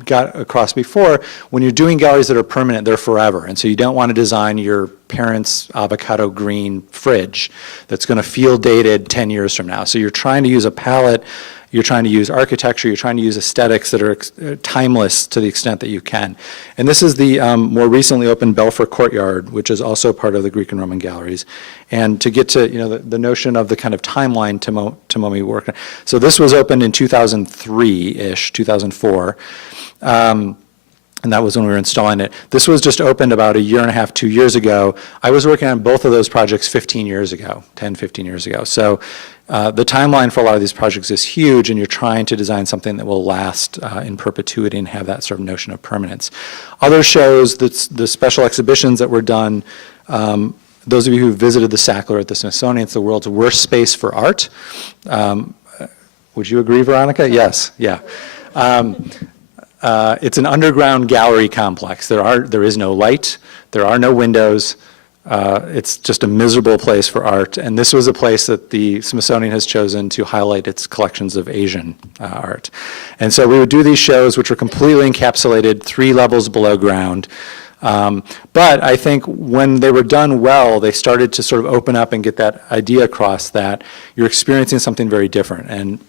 got across before, when you're doing galleries that are permanent, they're forever. And so you don't want to design your parents' avocado green fridge that's going to feel dated 10 years from now. So you're trying to use a palette, you're trying to use architecture, you're trying to use aesthetics that are timeless to the extent that you can. And this is the more recently opened Belfer Courtyard, which is also part of the Greek and Roman galleries. And to get to the notion of the kind of timeline Tomomi worked on. So this was opened in 2003-ish, 2004. And that was when we were installing it. This was just opened about a year and a half, 2 years ago. I was working on both of those projects 15 years ago, 10, 15 years ago. So the timeline for a lot of these projects is huge, and you're trying to design something that will last in perpetuity and have that sort of notion of permanence. Other shows, the special exhibitions that were done, those of you who visited the Sackler at the Smithsonian, it's the world's worst space for art. Would you agree, Veronica? Yes, yeah. It's an underground gallery complex. There is no light, there are no windows. It's just a miserable place for art. And this was a place that the Smithsonian has chosen to highlight its collections of Asian art. And so we would do these shows, which were completely encapsulated 3 levels below ground. But I think when they were done well, they started to sort of open up and get that idea across that you're experiencing something very different. And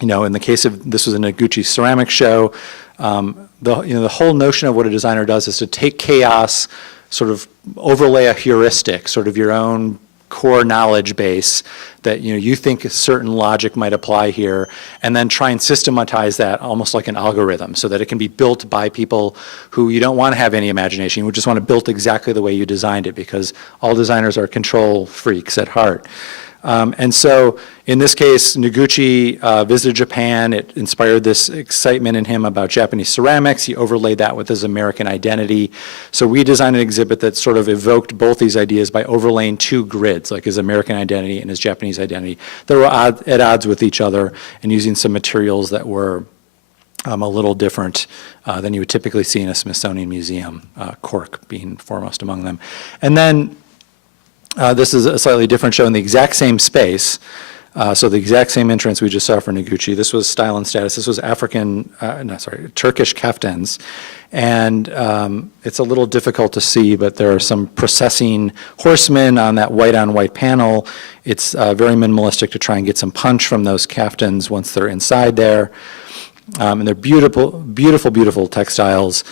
in the case of, this was a Noguchi ceramic show, the whole notion of what a designer does is to take chaos, sort of overlay a heuristic, sort of your own core knowledge base that you think a certain logic might apply here, and then try and systematize that almost like an algorithm so that it can be built by people who you don't want to have any imagination. You just want to build exactly the way you designed it, because all designers are control freaks at heart. And so in this case, Noguchi visited Japan. It inspired this excitement in him about Japanese ceramics. He overlaid that with his American identity. So we designed an exhibit that sort of evoked both these ideas by overlaying 2 grids, like his American identity and his Japanese identity, that were at odds with each other, and using some materials that were a little different than you would typically see in a Smithsonian museum, cork being foremost among them. And then this is a slightly different show in the exact same space. So the exact same entrance we just saw for Noguchi. This was Style and Status. This was Turkish kaftans. And it's a little difficult to see, but there are some processing horsemen on that white-on-white panel. It's very minimalistic to try and get some punch from those kaftans once they're inside there. And they're beautiful, beautiful, beautiful textiles.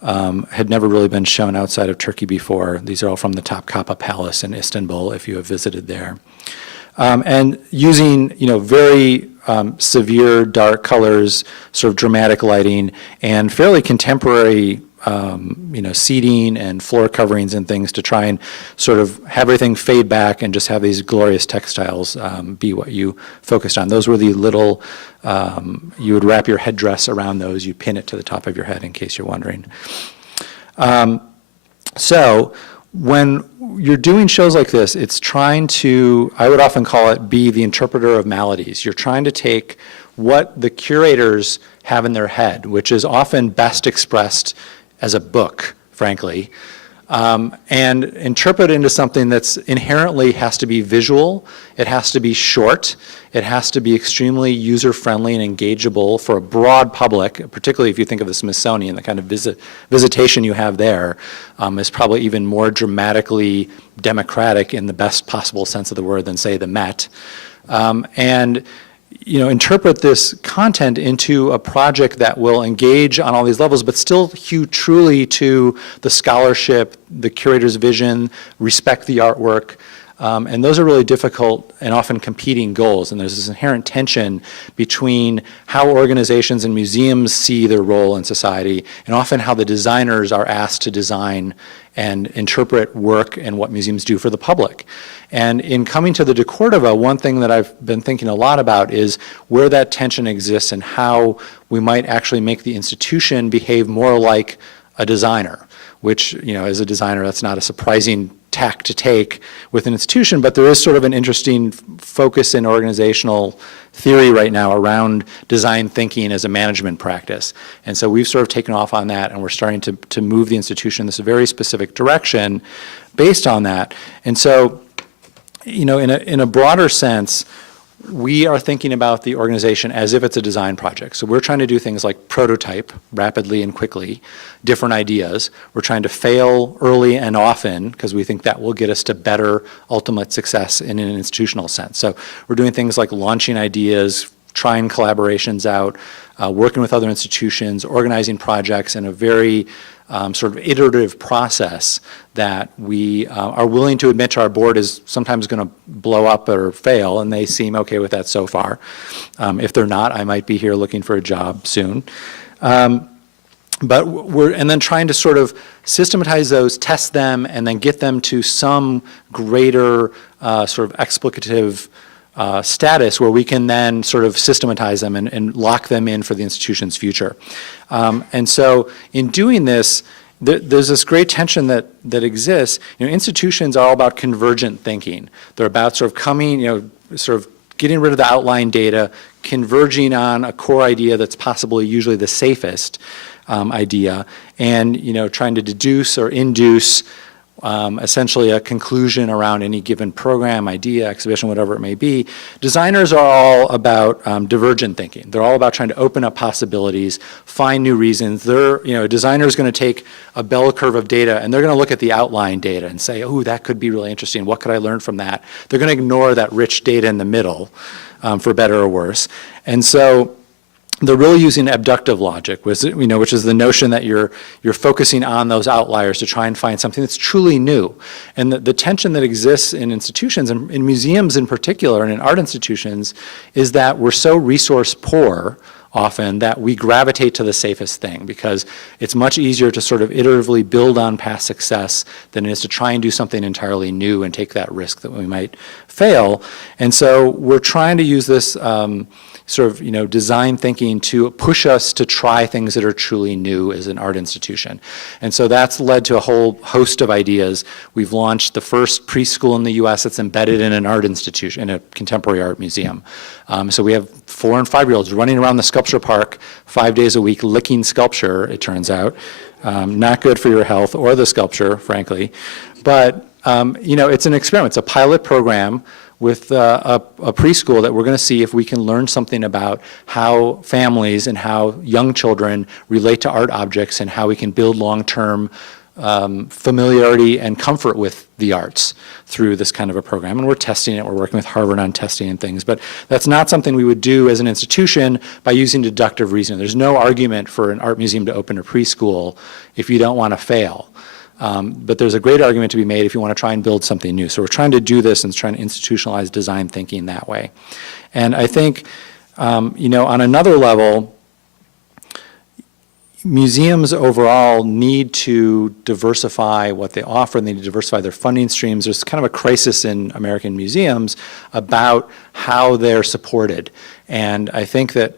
Had never really been shown outside of Turkey before. These are all from the Topkapi Palace in Istanbul, if you have visited there. And using, very severe dark colors, sort of dramatic lighting, and fairly contemporary, seating and floor coverings and things to try and sort of have everything fade back and just have these glorious textiles be what you focused on. Those were the little, you would wrap your headdress around those, you pin it to the top of your head in case you're wondering. So when you're doing shows like this, it's trying to, I would often call it, be the interpreter of maladies. You're trying to take what the curators have in their head, which is often best expressed as a book, frankly, and interpret it into something that's inherently has to be visual, it has to be short, it has to be extremely user-friendly and engageable for a broad public, particularly if you think of the Smithsonian, the kind of visitation you have there is probably even more dramatically democratic in the best possible sense of the word than, say, the Met. And interpret this content into a project that will engage on all these levels, but still hew truly to the scholarship, the curator's vision, respect the artwork, And those are really difficult and often competing goals. And there's this inherent tension between how organizations and museums see their role in society and often how the designers are asked to design and interpret work and what museums do for the public. And in coming to the De Cordova, one thing that I've been thinking a lot about is where that tension exists and how we might actually make the institution behave more like a designer, which, as a designer, that's not a surprising tack to take with an institution, but there is sort of an interesting focus in organizational theory right now around design thinking as a management practice. And so we've sort of taken off on that, and we're starting to move the institution in this very specific direction based on that. And so, in a broader sense, we are thinking about the organization as if it's a design project. So we're trying to do things like prototype rapidly and quickly, different ideas. We're trying to fail early and often because we think that will get us to better ultimate success in an institutional sense. So we're doing things like launching ideas, trying collaborations out, working with other institutions, organizing projects in a very sort of iterative process that we are willing to admit to our board is sometimes going to blow up or fail, and they seem okay with that so far. If they're not, I might be here looking for a job soon. But and then trying to sort of systematize those, test them, and then get them to some greater sort of explicative status where we can then sort of systematize them and lock them in for the institution's future. And so in doing this, there's this great tension that exists. Institutions are all about convergent thinking. They're about sort of coming, sort of getting rid of the outline data, converging on a core idea that's possibly usually the safest idea, and trying to deduce or induce essentially a conclusion around any given program, idea, exhibition, whatever it may be. Designers are all about divergent thinking. They're all about trying to open up possibilities, find new reasons. A designer is going to take a bell curve of data and they're going to look at the outline data and say, oh, that could be really interesting. What could I learn from that? They're going to ignore that rich data in the middle, for better or worse. And so they're really using abductive logic, which is the notion that you're focusing on those outliers to try and find something that's truly new. And the tension that exists in institutions, and in museums in particular, and in art institutions, is that we're so resource poor often that we gravitate to the safest thing because it's much easier to sort of iteratively build on past success than it is to try and do something entirely new and take that risk that we might fail. And so we're trying to use this sort of, design thinking to push us to try things that are truly new as an art institution. And so that's led to a whole host of ideas. We've launched the first preschool in the US that's embedded in an art institution, in a contemporary art museum. So we have 4 and 5-year-olds running around the sculpture park 5 days a week licking sculpture, it turns out. Not good for your health or the sculpture, frankly. But, it's an experiment. It's a pilot program with a preschool that we're going to see if we can learn something about how families and how young children relate to art objects and how we can build long-term familiarity and comfort with the arts through this kind of a program. And we're testing it. We're working with Harvard on testing and things. But that's not something we would do as an institution by using deductive reasoning. There's no argument for an art museum to open a preschool if you don't want to fail. But there's a great argument to be made if you want to try and build something new. So we're trying to do this and trying to institutionalize design thinking that way. And I think, on another level, museums overall need to diversify what they offer, and they need to diversify their funding streams. There's kind of a crisis in American museums about how they're supported. And I think that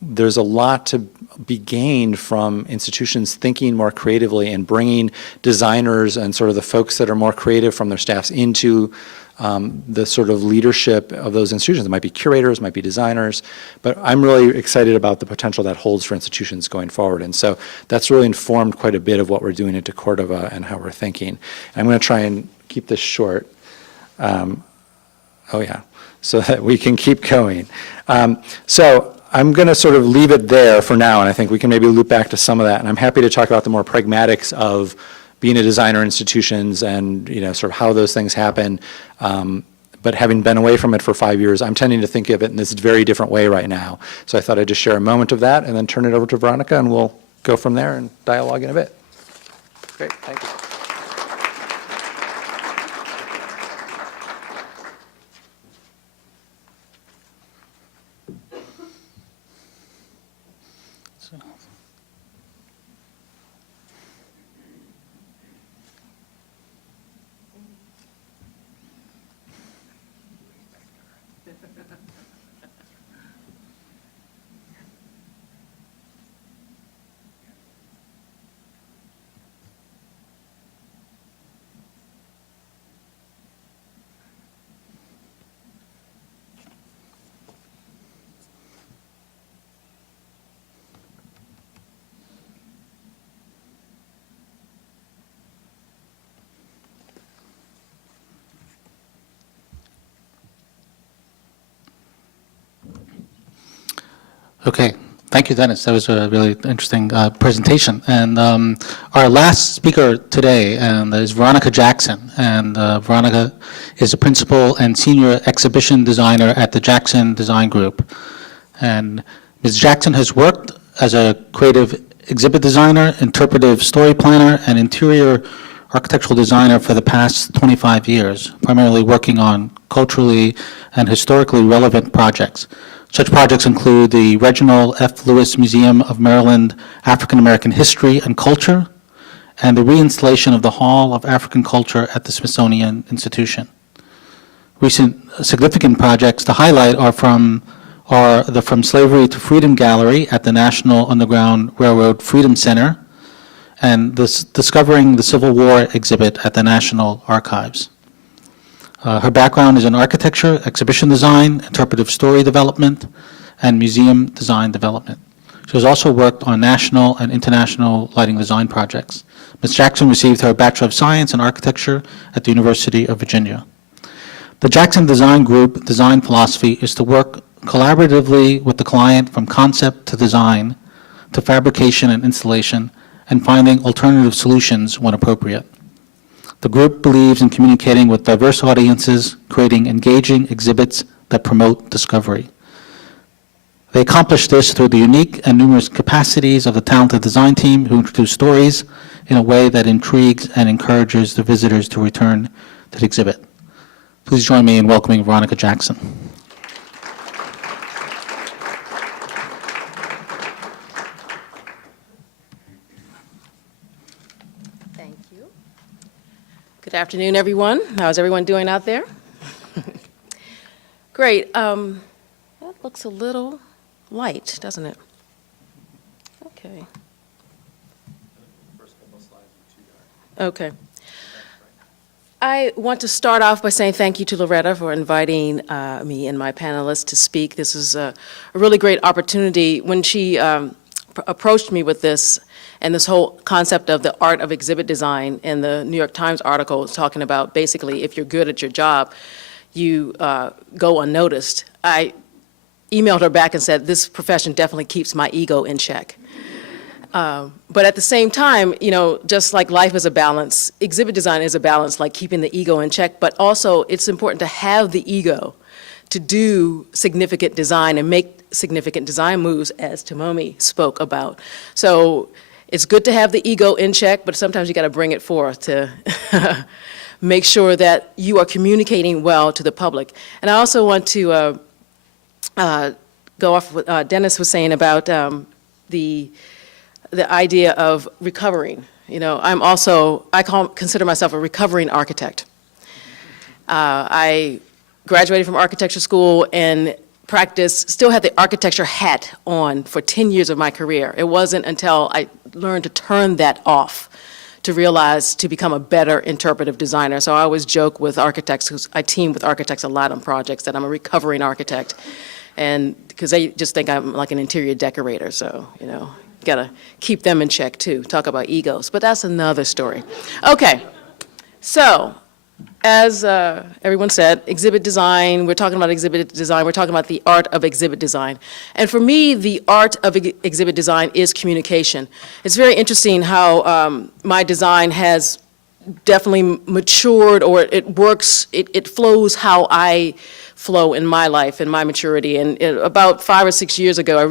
there's a lot to be gained from institutions thinking more creatively and bringing designers and sort of the folks that are more creative from their staffs into the sort of leadership of those institutions. It might be curators, it might be designers, but I'm really excited about the potential that holds for institutions going forward. And so that's really informed quite a bit of what we're doing at De Cordova and how we're thinking. And I'm going to try and keep this short. So that we can keep going. So I'm going to sort of leave it there for now, and I think we can maybe loop back to some of that. And I'm happy to talk about the more pragmatics of being a designer in institutions and sort of how those things happen. But having been away from it for 5 years, I'm tending to think of it in this very different way right now. So I thought I'd just share a moment of that and then turn it over to Veronica, and we'll go from there and dialogue in a bit. Great, thank you. Okay, thank you, Dennis. That was a really interesting presentation. And our last speaker today is Veronica Jackson. And Veronica is a principal and senior exhibition designer at the Jackson Design Group. And Ms. Jackson has worked as a creative exhibit designer, interpretive story planner, and interior architectural designer for the past 25 years, primarily working on culturally and historically relevant projects. Such projects include the Reginald F. Lewis Museum of Maryland African American History and Culture, and the reinstallation of the Hall of African Culture at the Smithsonian Institution. Recent significant projects to highlight are the From Slavery to Freedom Gallery at the National Underground Railroad Freedom Center, and the Discovering the Civil War exhibit at the National Archives. Her background is in architecture, exhibition design, interpretive story development, and museum design development. She has also worked on national and international lighting design projects. Ms. Jackson received her Bachelor of Science in Architecture at the University of Virginia. The Jackson Design Group design philosophy is to work collaboratively with the client from concept to design, to fabrication and installation, and finding alternative solutions when appropriate. The group believes in communicating with diverse audiences, creating engaging exhibits that promote discovery. They accomplish this through the unique and numerous capacities of the talented design team who introduce stories in a way that intrigues and encourages the visitors to return to the exhibit. Please join me in welcoming Veronica Jackson. Thank you. Good afternoon, everyone. How's everyone doing out there? Great. That looks a little light, doesn't it? Okay. Okay. I want to start off by saying thank you to Loretta for inviting me and my panelists to speak. This is a really great opportunity. When she approached me with this, and this whole concept of the art of exhibit design in the New York Times article is talking about basically if you're good at your job, you go unnoticed. I emailed her back and said, this profession definitely keeps my ego in check. But at the same time, you know, just like life is a balance, exhibit design is a balance, like keeping the ego in check, but also it's important to have the ego to do significant design and make significant design moves, as Tomomi spoke about. So it's good to have the ego in check, but sometimes you got to bring it forth to make sure that you are communicating well to the public. And I also want to go off what Dennis was saying about the idea of recovering. You know, I consider myself a recovering architect. I graduated from architecture school and still had the architecture hat on for 10 years of my career. It wasn't until I learned to turn that off to realize to become a better interpretive designer. So I always joke with architects, because I team with architects a lot on projects, that I'm a recovering architect. And because they just think I'm like an interior decorator, so, you know, gotta keep them in check too. Talk about egos, but that's another story. Okay, so as everyone said, exhibit design, we're talking about exhibit design, we're talking about the art of exhibit design. And for me, the art of exhibit design is communication. It's very interesting how my design has definitely matured, or it works, it flows how I flow in my life, in my maturity. And about 5 or 6 years ago,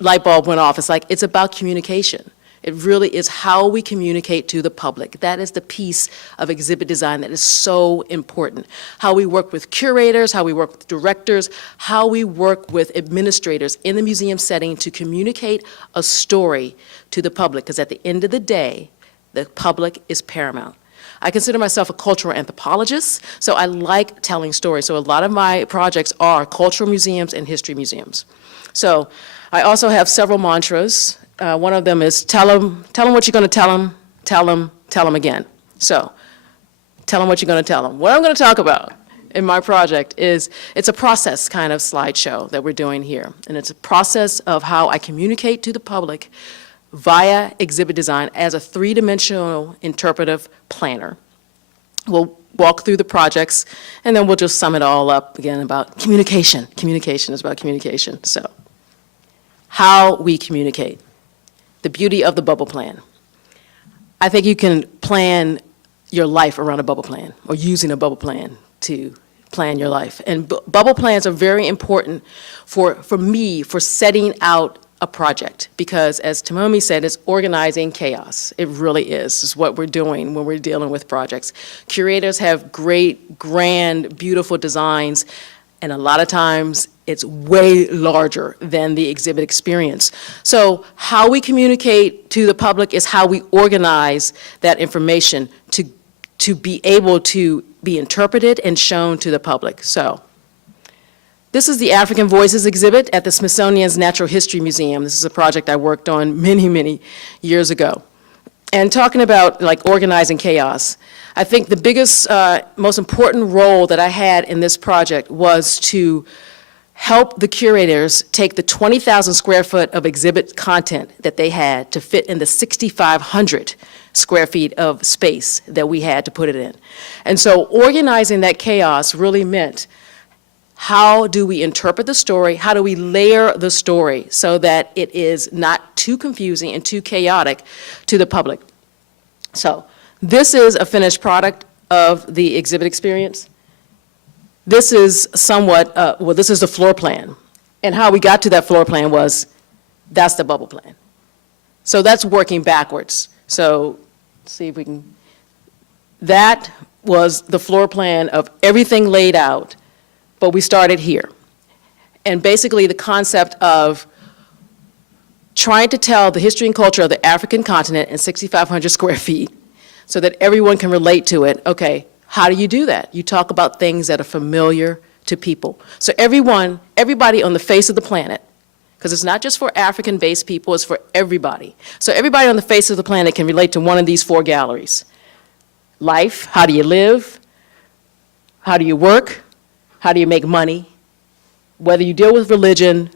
light bulb went off. It's like, it's about communication. It really is how we communicate to the public. That is the piece of exhibit design that is so important. How we work with curators, how we work with directors, how we work with administrators in the museum setting to communicate a story to the public, because at the end of the day, the public is paramount. I consider myself a cultural anthropologist, so I like telling stories. So a lot of my projects are cultural museums and history museums. So I also have several mantras. One of them is tell them what you're going to tell them again. So tell them what you're going to tell them. What I'm going to talk about in my project is, it's a process kind of slideshow that we're doing here. And it's a process of how I communicate to the public via exhibit design as a three-dimensional interpretive planner. We'll walk through the projects, and then we'll just sum it all up again about communication. Communication is about communication. So how we communicate, the beauty of the bubble plan. I think you can plan your life around a bubble plan, or using a bubble plan to plan your life. And bubble plans are very important for me, for setting out a project, because as Tomomi said, it's organizing chaos. It really is. It's what we're doing when we're dealing with projects. Curators have great, grand, beautiful designs, and a lot of times it's way larger than the exhibit experience. So how we communicate to the public is how we organize that information to be able to be interpreted and shown to the public. So this is the African Voices exhibit at the Smithsonian's Natural History Museum. This is a project I worked on many, many years ago. And talking about like organizing chaos, I think the biggest, most important role that I had in this project was to help the curators take the 20,000 square foot of exhibit content that they had to fit in the 6,500 square feet of space that we had to put it in. And so organizing that chaos really meant, how do we interpret the story? How do we layer the story so that it is not too confusing and too chaotic to the public? So this is a finished product of the exhibit experience. This is somewhat, well, this is the floor plan. And how we got to that floor plan was, that's the bubble plan. So that's working backwards. So let's see if we can, that was the floor plan of everything laid out, but we started here. And basically the concept of trying to tell the history and culture of the African continent in 6,500 square feet so that everyone can relate to it. Okay, how do you do that? You talk about things that are familiar to people. So everybody on the face of the planet, because it's not just for African-based people, it's for everybody. So everybody on the face of the planet can relate to one of these 4 galleries. Life, how do you live? How do you work? How do you make money? Whether you deal with religion,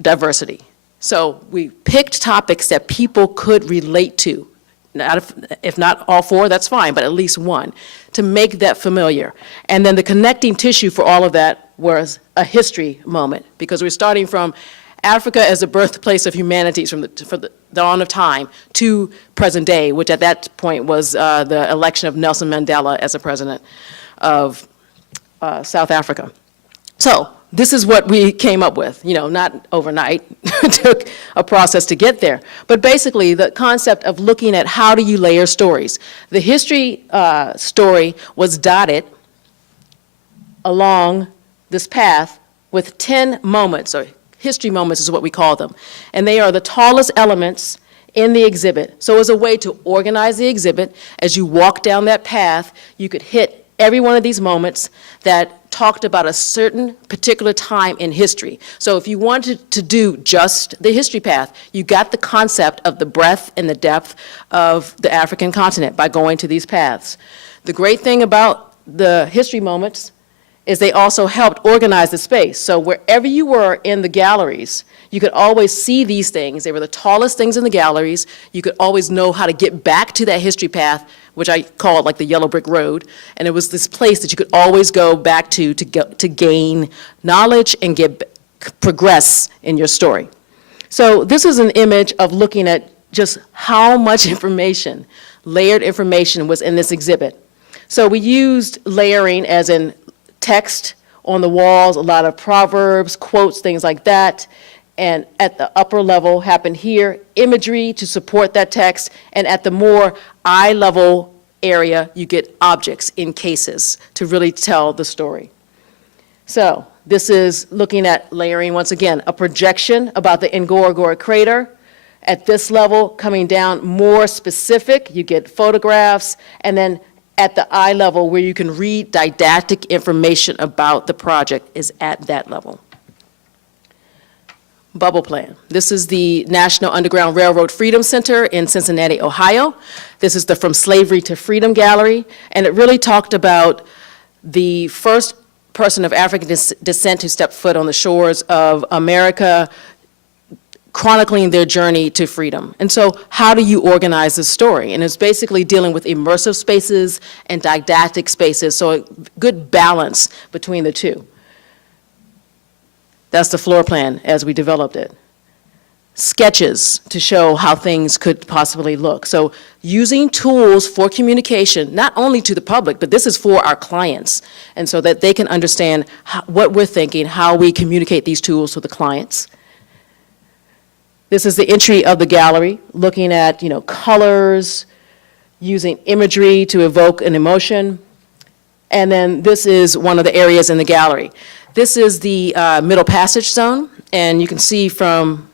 diversity. So we picked topics that people could relate to. If not all 4, that's fine, but at least one, to make that familiar. And then the connecting tissue for all of that was a history moment, because we're starting from Africa as the birthplace of humanities from the dawn of time to present day, which at that point was the election of Nelson Mandela as the president of South Africa. So this is what we came up with, not overnight. It took a process to get there. But basically, the concept of looking at how do you layer stories. The history story was dotted along this path with 10 moments, or history moments is what we call them. And they are the tallest elements in the exhibit. So as a way to organize the exhibit, as you walk down that path, you could hit every one of these moments that talked about a certain particular time in history. So if you wanted to do just the history path, you got the concept of the breadth and the depth of the African continent by going to these paths. The great thing about the history moments is they also helped organize the space. So wherever you were in the galleries, you could always see these things. They were the tallest things in the galleries. You could always know how to get back to that history path, which I call like the yellow brick road. And it was this place that you could always go back to gain knowledge and progress in your story. So this is an image of looking at just how much information, layered information, was in this exhibit. So we used layering as in text on the walls, a lot of proverbs, quotes, things like that. And at the upper level happened here, imagery to support that text. And at the more eye level area, you get objects in cases to really tell the story. So this is looking at layering, once again, a projection about the Ngorongoro crater. At this level, coming down more specific, you get photographs, and then at the eye level where you can read didactic information about the project is at that level. Bubble plan. This is the National Underground Railroad Freedom Center in Cincinnati, Ohio. This is the From Slavery to Freedom Gallery, and it really talked about the first person of African descent who stepped foot on the shores of America, chronicling their journey to freedom. And so how do you organize this story? And it's basically dealing with immersive spaces and didactic spaces, so a good balance between the two. That's the floor plan as we developed it. sketches to show how things could possibly look. So using tools for communication, not only to the public, but this is for our clients, and so that they can understand what we're thinking, how we communicate these tools to the clients. This is the entry of the gallery, looking at, colors, using imagery to evoke an emotion. And then this is one of the areas in the gallery. This is the middle passage zone, and you can see from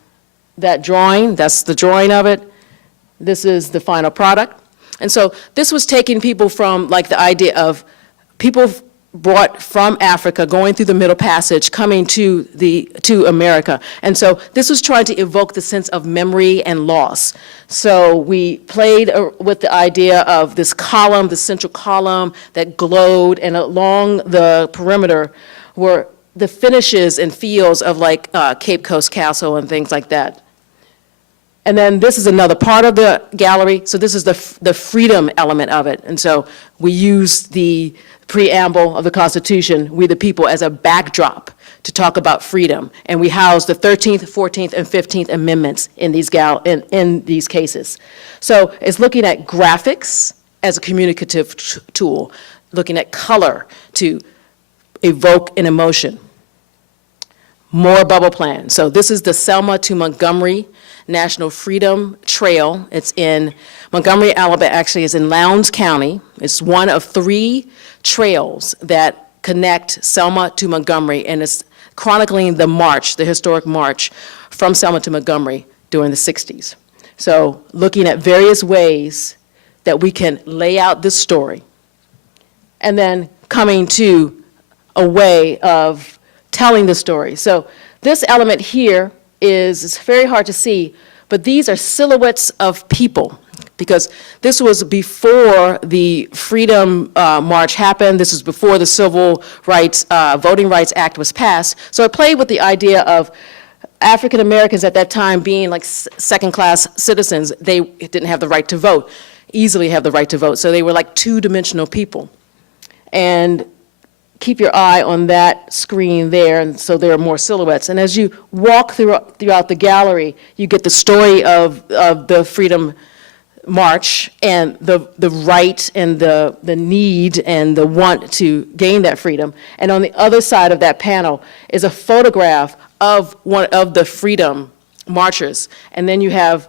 that drawing, that's the drawing of it. This is the final product. And so this was taking people from like the idea of people brought from Africa, going through the Middle Passage, coming to America. And so this was trying to evoke the sense of memory and loss. So we played with the idea of this column, the central column that glowed, and along the perimeter were the finishes and feels of like Cape Coast Castle and things like that. And then this is another part of the gallery. So this is the freedom element of it. And so we use the preamble of the Constitution, "We the people," as a backdrop to talk about freedom. And we house the 13th, 14th, and 15th Amendments in these cases. So it's looking at graphics as a communicative tool, looking at color to evoke an emotion. More bubble plan. So this is the Selma to Montgomery National Freedom Trail. It's in Montgomery, Alabama, actually is in Lowndes County. It's one of 3 trails that connect Selma to Montgomery, and it's chronicling the march, the historic march from Selma to Montgomery during the 60s. So looking at various ways that we can lay out this story, and then coming to a way of telling the story. So this element here it's very hard to see, but these are silhouettes of people, because this was before the Freedom March happened. This was before the Civil Rights, Voting Rights Act was passed. So I played with the idea of African Americans at that time being like second-class citizens. They didn't have the right to vote, easily have the right to vote. So they were like two-dimensional people. And keep your eye on that screen there, and so there are more silhouettes. And as you walk throughout the gallery, you get the story of the Freedom March and the right and the need and the want to gain that freedom. And on the other side of that panel is a photograph of one of the freedom marchers. And then you have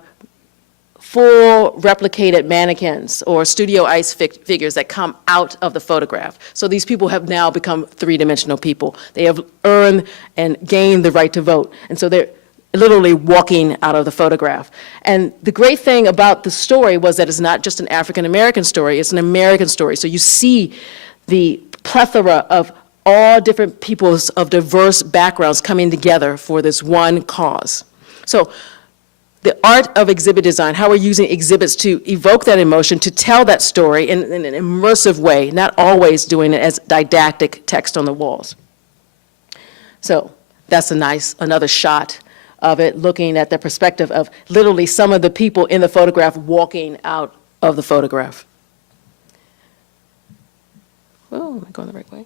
full replicated mannequins or studio ice figures that come out of the photograph. So these people have now become three-dimensional people. They have earned and gained the right to vote. And so they're literally walking out of the photograph. And the great thing about the story was that it's not just an African-American story, it's an American story. So you see the plethora of all different peoples of diverse backgrounds coming together for this one cause. So the art of exhibit design, how we're using exhibits to evoke that emotion, to tell that story in an immersive way, not always doing it as didactic text on the walls. So that's another shot of it, looking at the perspective of literally some of the people in the photograph walking out of the photograph. Oh, am I going the right way?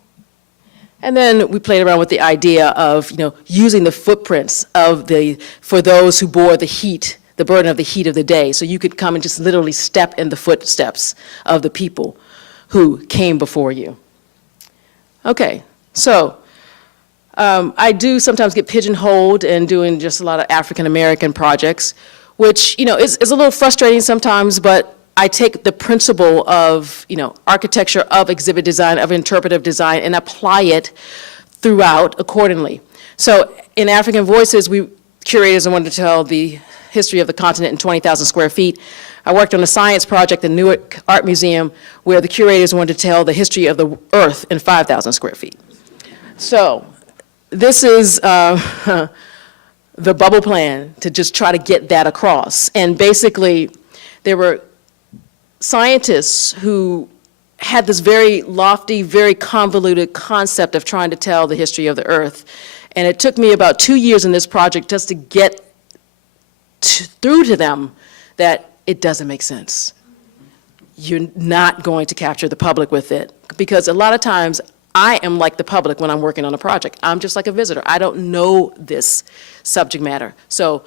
And then we played around with the idea of, using the footprints for those who bore the heat, the burden of the heat of the day. So you could come and just literally step in the footsteps of the people who came before you. Okay, so I do sometimes get pigeonholed in doing just a lot of African American projects, which, is a little frustrating sometimes, but I take the principle of, architecture, of exhibit design, of interpretive design, and apply it throughout accordingly. So in African Voices, curators wanted to tell the history of the continent in 20,000 square feet. I worked on a science project at the Newark Art Museum where the curators wanted to tell the history of the Earth in 5,000 square feet. So this is the bubble plan to just try to get that across. And basically, there were scientists who had this very lofty, very convoluted concept of trying to tell the history of the Earth. And it took me about 2 years in this project just to get through to them that it doesn't make sense. You're not going to capture the public with it. Because a lot of times, I am like the public when I'm working on a project. I'm just like a visitor. I don't know this subject matter. So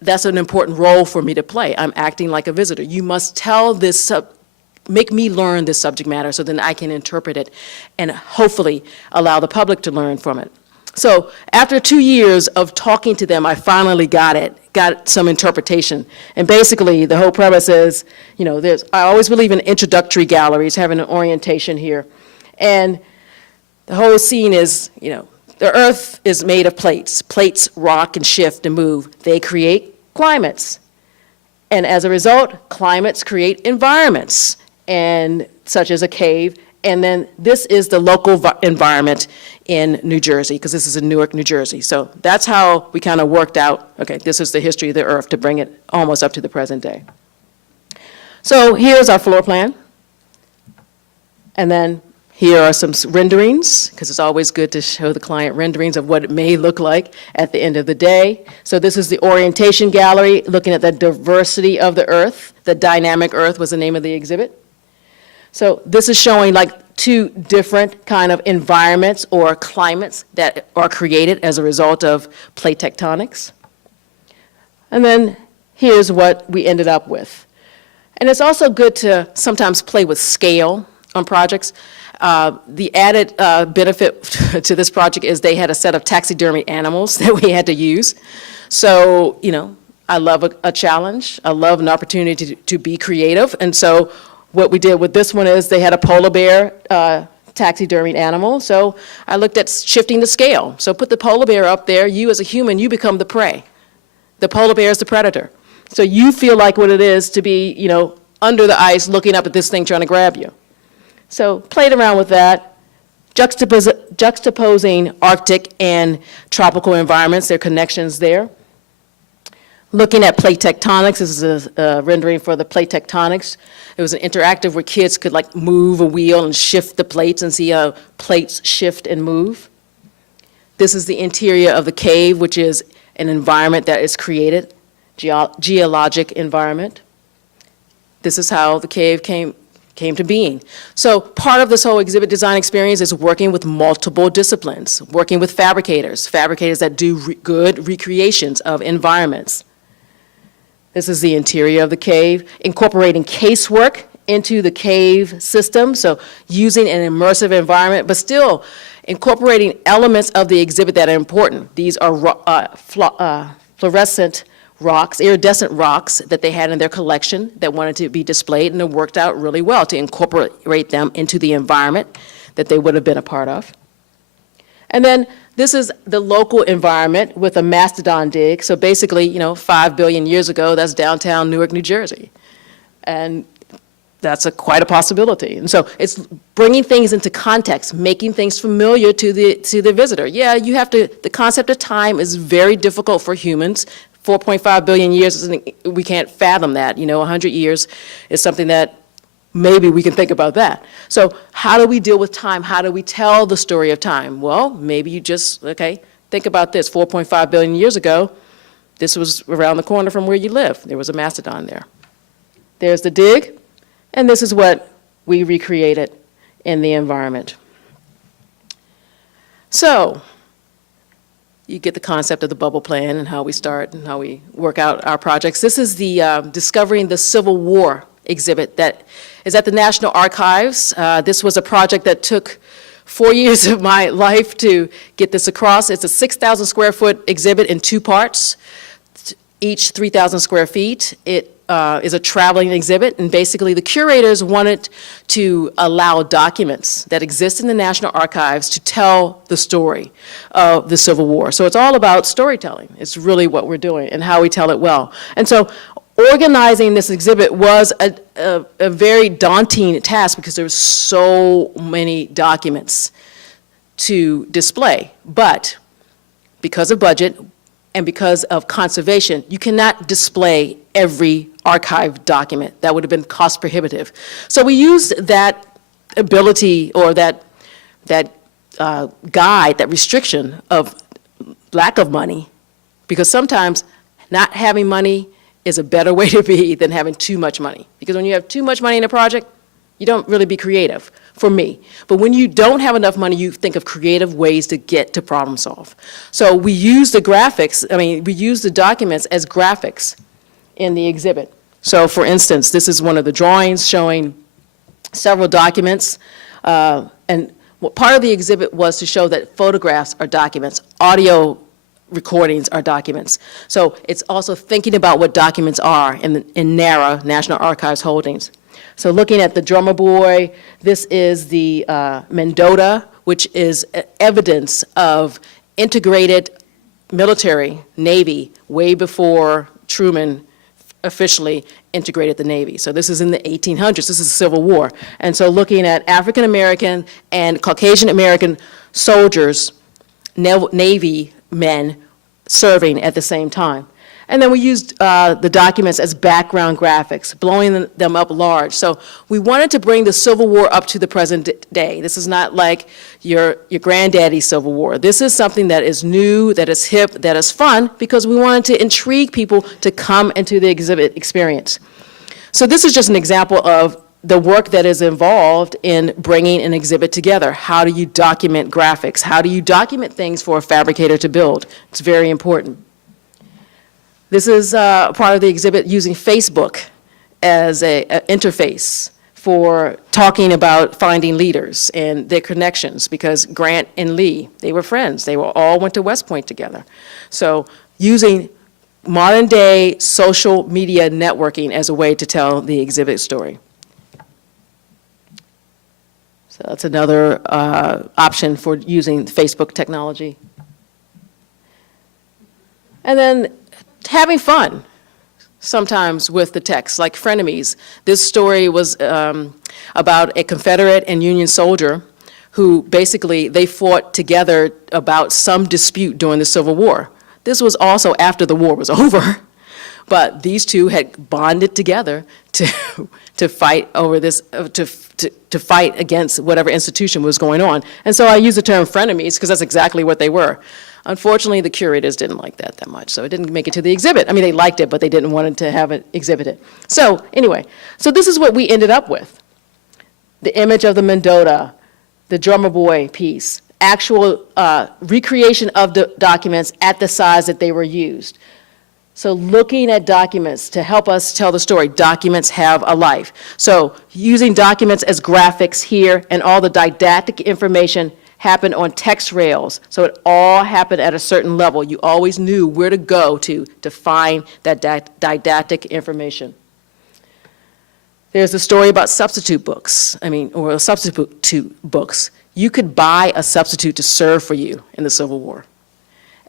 that's an important role for me to play. I'm acting like a visitor. You must tell this, make me learn this subject matter so then I can interpret it and hopefully allow the public to learn from it. So after 2 years of talking to them, I finally got some interpretation. And basically, the whole premise is, I always believe in introductory galleries, having an orientation here. And the whole scene is, the Earth is made of plates. Plates rock and shift and move. They create climates. And as a result, climates create environments, and such as a cave. And then this is the local environment in New Jersey, because this is in Newark, New Jersey. So that's how we kind of worked out, okay, this is the history of the Earth to bring it almost up to the present day. So here's our floor plan. And then here are some renderings, because it's always good to show the client renderings of what it may look like at the end of the day. So this is the orientation gallery, looking at the diversity of the Earth. The dynamic Earth was the name of the exhibit. So this is showing like 2 different kind of environments or climates that are created as a result of plate tectonics. And then here's what we ended up with. And it's also good to sometimes play with scale on projects. The added benefit to this project is they had a set of taxidermy animals that we had to use. So, I love a challenge. I love an opportunity to be creative. And so what we did with this one is they had a polar bear taxidermied animal. So I looked at shifting the scale. So put the polar bear up there. You as a human, you become the prey. The polar bear is the predator. So you feel like what it is to be, under the ice looking up at this thing trying to grab you. So played around with that, juxtaposing Arctic and tropical environments, their connections there. Looking at plate tectonics, this is a rendering for the plate tectonics. It was an interactive where kids could like move a wheel and shift the plates and see how plates shift and move. This is the interior of the cave, which is an environment that is created, geologic environment. This is how the cave came to being. So part of this whole exhibit design experience is working with multiple disciplines, working with fabricators that do good recreations of environments. This is the interior of the cave, incorporating casework into the cave system, so using an immersive environment, but still incorporating elements of the exhibit that are important. These are fluorescent rocks, iridescent rocks that they had in their collection that wanted to be displayed, and it worked out really well to incorporate them into the environment that they would have been a part of. And then this is the local environment with a mastodon dig. So basically, 5 billion years ago, that's downtown Newark, New Jersey. And that's quite a possibility. And so it's bringing things into context, making things familiar to the visitor. Yeah, the concept of time is very difficult for humans. 4.5 billion years, we can't fathom that. 100 years is something that maybe we can think about that. So how do we deal with time? How do we tell the story of time? Well, maybe you just, think about this. 4.5 billion years ago, this was around the corner from where you live. There was a mastodon there. There's the dig, and this is what we recreated in the environment. So you get the concept of the bubble plan and how we start and how we work out our projects. This is the Discovering the Civil War exhibit that is at the National Archives. This was a project that took 4 years of my life to get this across. It's a 6,000 square foot exhibit in 2 parts, each 3,000 square feet. It is a traveling exhibit, and basically the curators wanted to allow documents that exist in the National Archives to tell the story of the Civil War. So it's all about storytelling. It's really what we're doing and how we tell it well. And so organizing this exhibit was a very daunting task because there were so many documents to display. But because of budget and because of conservation, you cannot display every archived document. That would have been cost prohibitive. So we used that ability or that guide, that restriction of lack of money, because sometimes not having money is a better way to be than having too much money. Because when you have too much money in a project, you don't really be creative. for me. But when you don't have enough money, you think of creative ways to get to problem solve. So we use the graphics, we use the documents as graphics in the exhibit. So for instance, this is one of the drawings showing several documents. And what part of the exhibit was to show that photographs are documents, audio recordings are documents. So it's also thinking about what documents are in NARA, National Archives holdings. So looking at the drummer boy, this is the Mendota, which is evidence of integrated military, Navy, way before Truman officially integrated the Navy. So this is in the 1800s, this is the Civil War. And so looking at African American and Caucasian American soldiers, Navy men serving at the same time. And then we used the documents as background graphics, blowing them up large. So we wanted to bring the Civil War up to the present day. This is not like your granddaddy's Civil War. This is something that is new, that is hip, that is fun, because we wanted to intrigue people to come into the exhibit experience. So this is just an example of the work that is involved in bringing an exhibit together. How do you document graphics? How do you document things for a fabricator to build? It's very important. This is part of the exhibit using Facebook as an interface for talking about finding leaders and their connections, because Grant and Lee, they were friends. They all went to West Point together. So using modern day social media networking as a way to tell the exhibit story. So that's another option for using Facebook technology. And then having fun sometimes with the text, like frenemies. This story was about a Confederate and Union soldier who basically, they fought together about some dispute during the Civil War. This was also after the war was over, but these two had bonded together to fight over this, to fight against whatever institution was going on. And so I use the term frenemies because that's exactly what they were. Unfortunately, the curators didn't like that much, so it didn't make it to the exhibit. They liked it, but they didn't want to have it exhibited. So anyway, so this is what we ended up with. The image of the Mendota, the drummer boy piece, actual recreation of the documents at the size that they were used. So looking at documents to help us tell the story, documents have a life. So using documents as graphics here, and all the didactic information happened on text rails. So it all happened at a certain level. You always knew where to go to find that didactic information. There's a story about substitute books, or substitute books. You could buy a substitute to serve for you in the Civil War.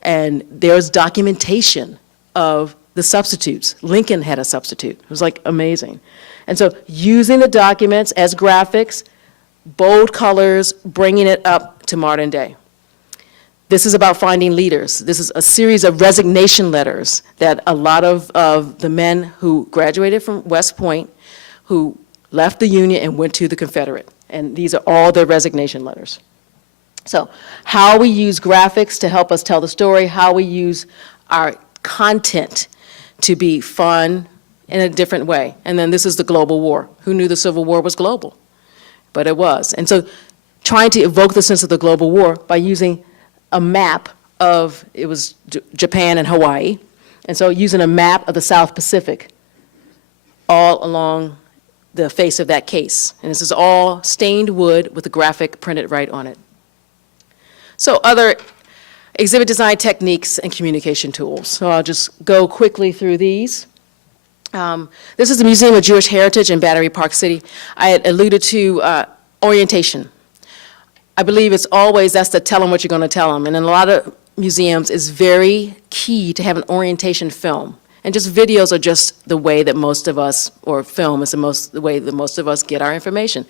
And there's documentation of the substitutes. Lincoln had a substitute. It was amazing. And so using the documents as graphics, bold colors, bringing it up to modern day. This is about finding leaders. This is a series of resignation letters that a lot of the men who graduated from West Point, who left the Union and went to the Confederate. And these are all their resignation letters. So how we use graphics to help us tell the story, how we use our content to be fun in a different way. And then this is the global war. Who knew the Civil War was global? But it was. And so trying to evoke the sense of the global war by using a map of, it was Japan and Hawaii, and so using a map of the South Pacific all along the face of that case. And this is all stained wood with a graphic printed right on it. So other exhibit design techniques and communication tools. So I'll just go quickly through these. This is the Museum of Jewish Heritage in Battery Park City. I had alluded to orientation. I believe it's always, that's to tell them what you're going to tell them. And in a lot of museums, it's very key to have an orientation film. And just videos are just the way that most of us, or film is the way that most of us get our information.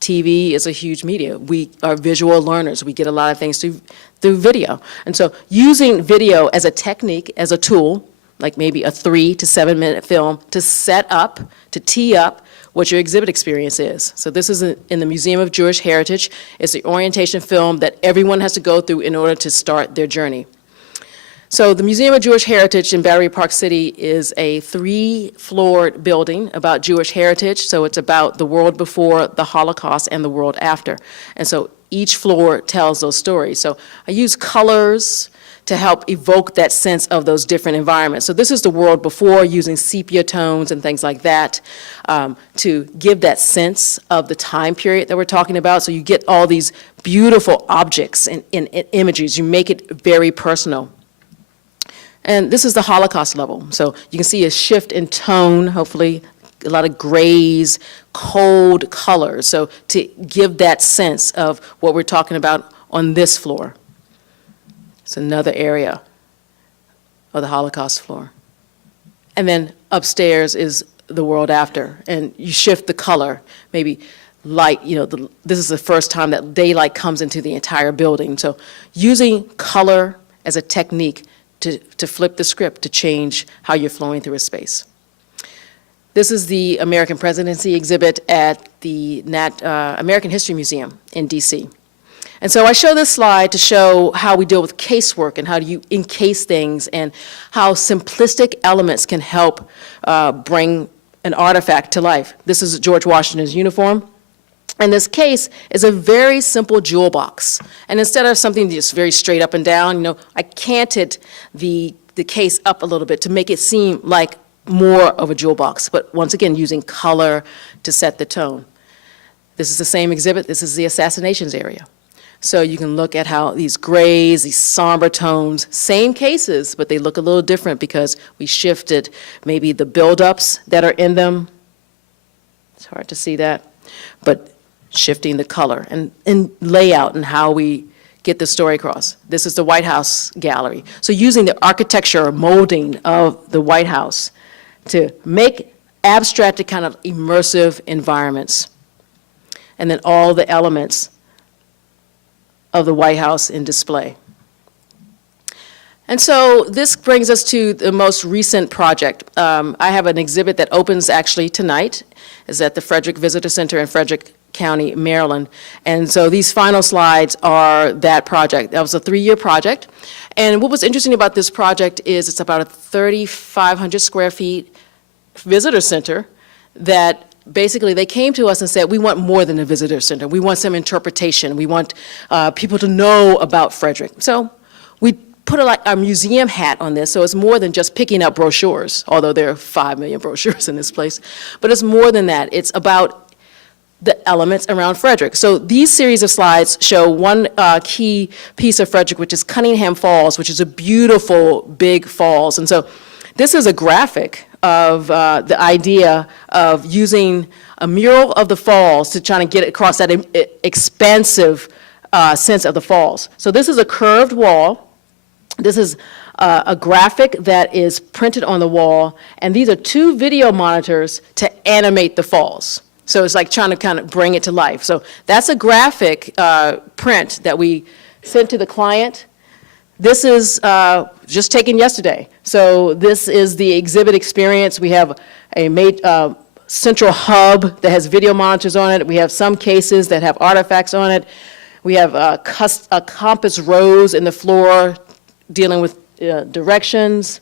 TV is a huge media. We are visual learners. We get a lot of things through video. And so using video as a technique, as a tool, like maybe a 3 to 7 minute film to set up, to tee up what your exhibit experience is. So this is in the Museum of Jewish Heritage. It's the orientation film that everyone has to go through in order to start their journey. So the Museum of Jewish Heritage in Battery Park City is a 3-floored building about Jewish heritage. So it's about the world before the Holocaust and the world after. And so each floor tells those stories. So I use colors to help evoke that sense of those different environments. So this is the world before, using sepia tones and things like that to give that sense of the time period that we're talking about. So you get all these beautiful objects and images. You make it very personal. And this is the Holocaust level. So you can see a shift in tone, hopefully, a lot of grays, cold colors. So to give that sense of what we're talking about on this floor. It's another area of the Holocaust floor. And then upstairs is the world after. And you shift the color, maybe light, this is the first time that daylight comes into the entire building. So using color as a technique to flip the script, to change how you're flowing through a space. This is the American Presidency exhibit at the American History Museum in DC. And so I show this slide to show how we deal with casework and how do you encase things and how simplistic elements can help bring an artifact to life. This is George Washington's uniform. And this case is a very simple jewel box. And instead of something just very straight up and down, I canted the case up a little bit to make it seem like more of a jewel box, but once again, using color to set the tone. This is the same exhibit. This is the assassinations area. So you can look at how these grays, these somber tones, same cases, but they look a little different because we shifted maybe the buildups that are in them. It's hard to see that, but shifting the color and layout and how we get the story across. This is the White House gallery. So using the architecture molding of the White House to make abstracted kind of immersive environments. And then all the elements of the White House in display. And so this brings us to the most recent project. I have an exhibit that opens actually tonight. It's at the Frederick Visitor Center in Frederick County, Maryland. And so these final slides are that project. That was a 3-year project. And what was interesting about this project is it's about a 3,500 square feet visitor center that basically they came to us and said, we want more than a visitor center. We want some interpretation. We want people to know about Frederick. So we put a museum hat on this, so it's more than just picking up brochures, although there are 5 million brochures in this place. But it's more than that. It's about the elements around Frederick. So these series of slides show one key piece of Frederick, which is Cunningham Falls, which is a beautiful big falls. And so this is a graphic of the idea of using a mural of the falls to try to get across that expansive sense of the falls. So this is a curved wall. This is a graphic that is printed on the wall, and these are 2 video monitors to animate the falls. So it's like trying to kind of bring it to life. So that's a graphic print that we sent to the client. This is just taken yesterday. So this is the exhibit experience. We have a central hub that has video monitors on it. We have some cases that have artifacts on it. We have a compass rose in the floor dealing with directions.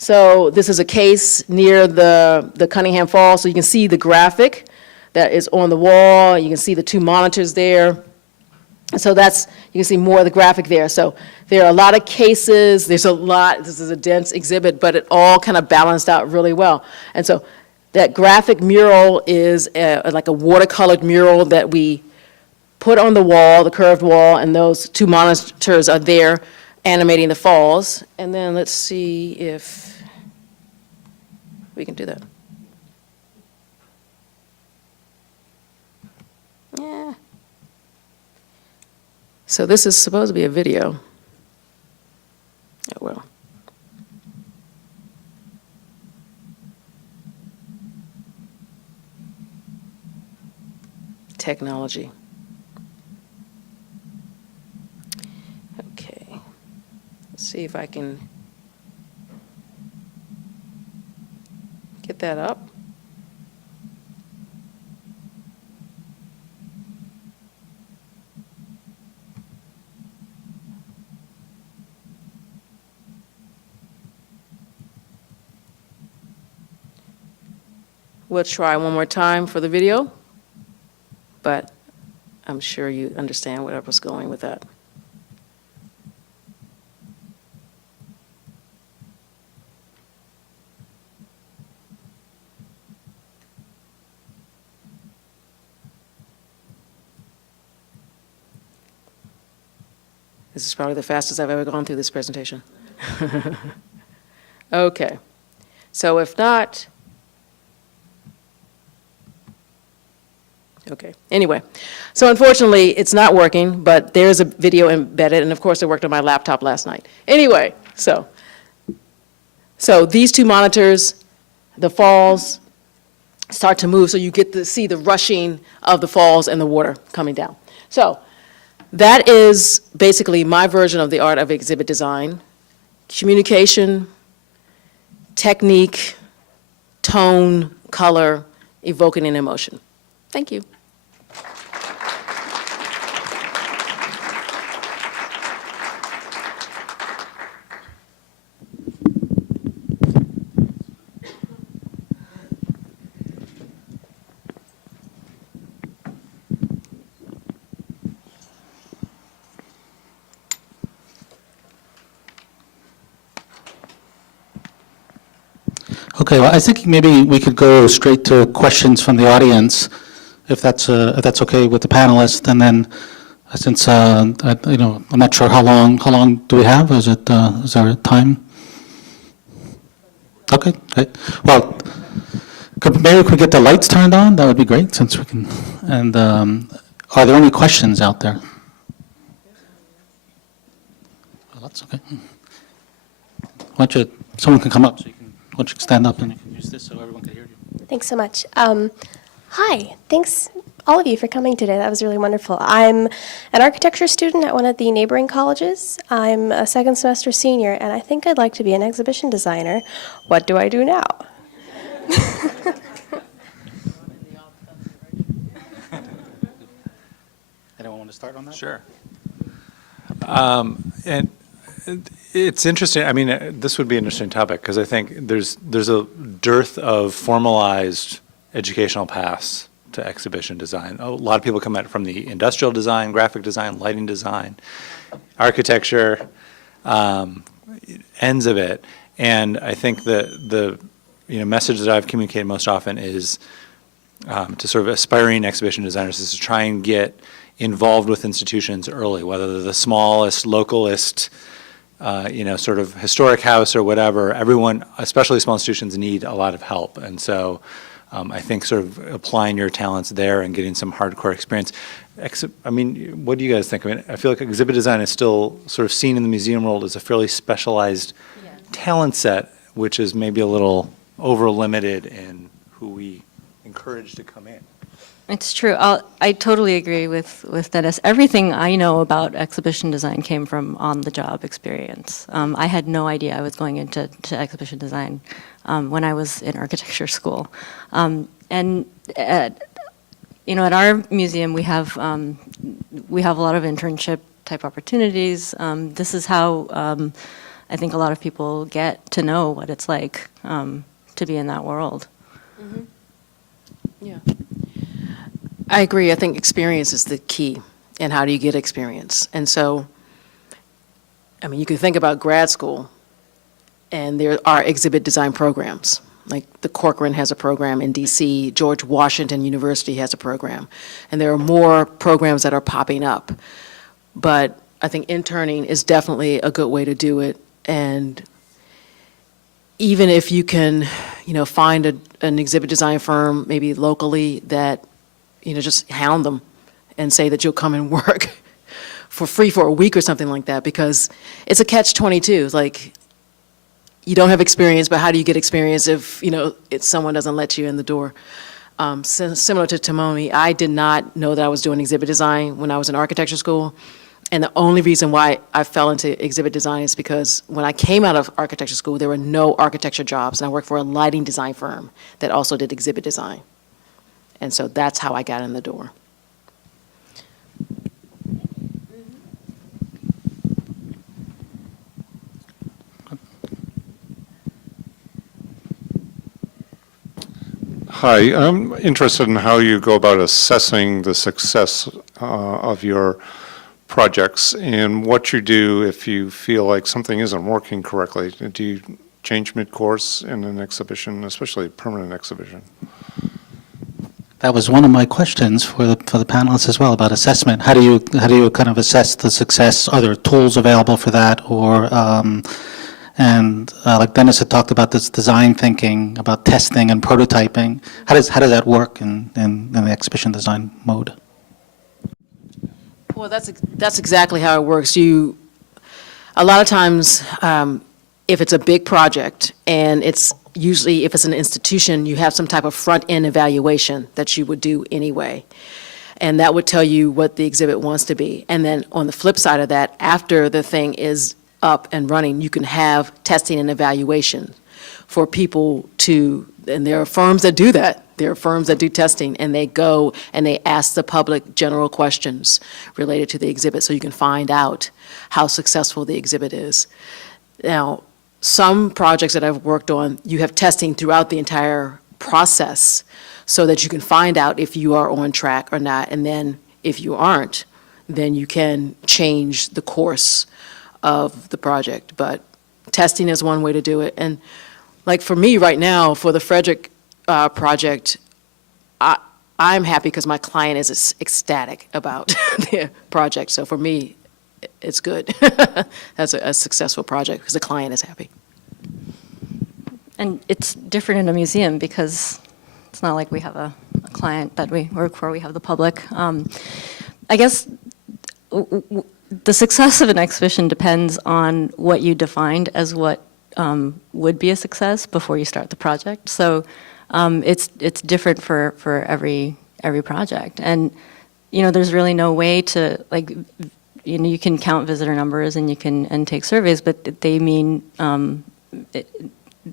So this is a case near the Cunningham Falls. So you can see the graphic that is on the wall. You can see the 2 monitors there. So you can see more of the graphic there. So there are a lot of cases. There's a lot. This is a dense exhibit, but it all kind of balanced out really well. And so that graphic mural is like a watercolored mural that we put on the wall, the curved wall, and those 2 monitors are there animating the falls. And then let's see if we can do that. Yeah. So this is supposed to be a video. Oh, well. Technology. Okay. Let's see if I can get that up. We'll try one more time for the video, but I'm sure you understand where I was going with that. This is probably the fastest I've ever gone through this presentation. Okay, so if not, okay, anyway. So unfortunately, it's not working, but there's a video embedded, and of course, it worked on my laptop last night. Anyway, so these two monitors, the falls start to move, so you get to see the rushing of the falls and the water coming down. So that is basically my version of the art of exhibit design. Communication, technique, tone, color, evoking an emotion. Thank you. Okay, well, I think maybe we could go straight to questions from the audience, if that's okay with the panelists, and then, since, I'm not sure how long do we have? Is there a time? Okay, great. Well, maybe we could get the lights turned on, that would be great, since we can, and, are there any questions out there? Well, that's okay. Why don't you, someone can come up, so you can, why don't you stand up and you can use this so everyone can hear you. Thanks so much. Hi, thanks all of you for coming today. That was really wonderful. I'm an architecture student at one of the neighboring colleges. I'm a second semester senior, and I think I'd like to be an exhibition designer. What do I do now? Anyone want to start on that? Sure. And it's interesting. I mean, this would be an interesting topic because I think there's a dearth of formalized educational paths to exhibition design. A lot of people come at it from the industrial design, graphic design, lighting design, architecture, ends of it. And I think the message that I've communicated most often is to sort of aspiring exhibition designers is to try and get involved with institutions early, whether they're the smallest, localist, sort of historic house or whatever. Everyone, especially small institutions, need a lot of help. And so I think sort of applying your talents there and getting some hardcore experience. I mean, what do you guys think? I mean, I feel like exhibit design is still sort of seen in the museum world as a fairly specialized talent set, which is maybe a little over-limited in who we encourage to come in. It's true. I totally agree with Dennis. Everything I know about exhibition design came from on-the-job experience. I had no idea I was going into exhibition design when I was in architecture school. And at our museum, we have a lot of internship type opportunities. This is how I think a lot of people get to know what it's like to be in that world. Mm-hmm. Yeah. I agree. I think experience is the key. And how do you get experience? And so, I mean, you can think about grad school, and there are exhibit design programs. Like the Corcoran has a program in DC, George Washington University has a program, and there are more programs that are popping up. But I think interning is definitely a good way to do it. And even if you can, find an exhibit design firm, maybe locally, that just hound them and say that you'll come and work for free for a week or something like that, because it's a catch-22. It's like, you don't have experience, but how do you get experience if, if someone doesn't let you in the door? Similar to Tomomi, I did not know that I was doing exhibit design when I was in architecture school. And the only reason why I fell into exhibit design is because when I came out of architecture school, there were no architecture jobs, and I worked for a lighting design firm that also did exhibit design. And so that's how I got in the door. Hi, I'm interested in how you go about assessing the success of your projects and what you do if you feel like something isn't working correctly. Do you change mid-course in an exhibition, especially a permanent exhibition? That was one of my questions for the panelists as well about assessment. How do you kind of assess the success? Are there tools available for that, or like Dennis had talked about this design thinking, about testing and prototyping. How does that work in the exhibition design mode? Well, that's exactly how it works. A lot of times, if it's a big project, and it's usually, if it's an institution, you have some type of front-end evaluation that you would do anyway. And that would tell you what the exhibit wants to be. And then on the flip side of that, after the thing is up and running, you can have testing and evaluation for people to, and there are firms that do that. There are firms that do testing, and they go and they ask the public general questions related to the exhibit so you can find out how successful the exhibit is. Now, some projects that I've worked on, you have testing throughout the entire process so that you can find out if you are on track or not, and then if you aren't, then you can change the course of the project. But testing is one way to do it. And like for me right now, for the Frederick project, I'm happy because my client is ecstatic about the project. So for me, it's good. That's a successful project because the client is happy. And it's different in a museum because it's not like we have a client that we work for, we have the public. I guess the success of an exhibition depends on what you defined as what would be a success before you start the project. So it's different for every project. And, there's really no way to, like, you can count visitor numbers and you can take surveys, but they mean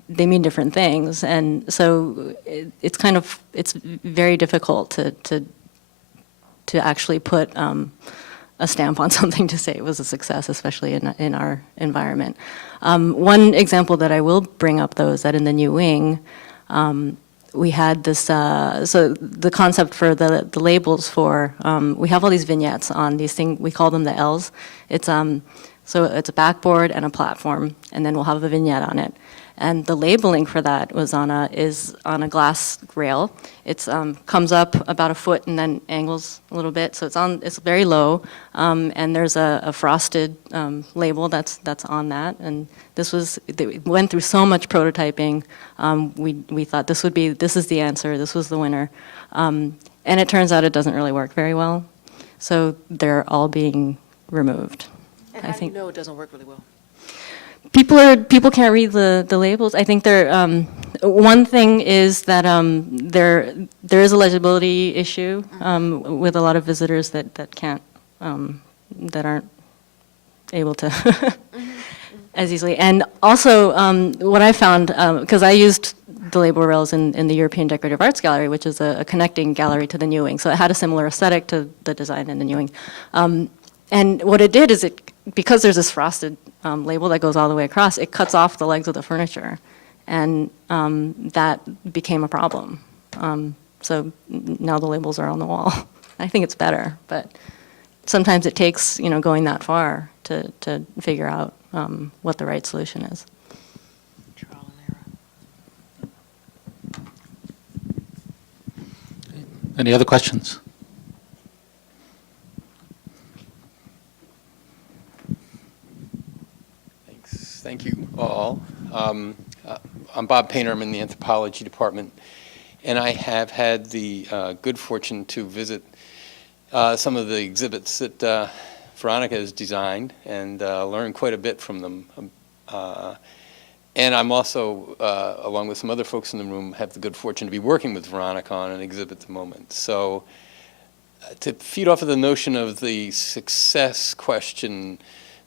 different things. And so it's very difficult to actually put a stamp on something to say it was a success, especially in our environment. One example that I will bring up, though, is that in the new wing, we had this, so the concept for the labels for, we have all these vignettes on these things, we call them the L's. So it's a backboard and a platform, and then we'll have a vignette on it. And the labeling for that is on a glass rail. It comes up about a foot and then angles a little bit, so it's very low. And there's a frosted label that's on that. And we went through so much prototyping. We thought this is the answer. This was the winner. And it turns out it doesn't really work very well. So they're all being removed. And how do you know it doesn't work really well? People can't read the labels. I think one thing is that there is a legibility issue with a lot of visitors that can't that aren't able to as easily. And also what I found, because I used the label rails in the European Decorative Arts Gallery, which is a connecting gallery to the New Wing, so it had a similar aesthetic to the design in the New Wing. And what it did is because there's this frosted label that goes all the way across, it cuts off the legs of the furniture, and that became a problem. So now the labels are on the wall. I think it's better, but sometimes it takes going that far to figure out what the right solution is. Trial and error. Any other questions? Thank you all. I'm Bob Painter. I'm in the anthropology department, and I have had the good fortune to visit some of the exhibits that Veronica has designed and learn quite a bit from them. And I'm also, along with some other folks in the room, have the good fortune to be working with Veronica on an exhibit at the moment. So to feed off of the notion of the success question,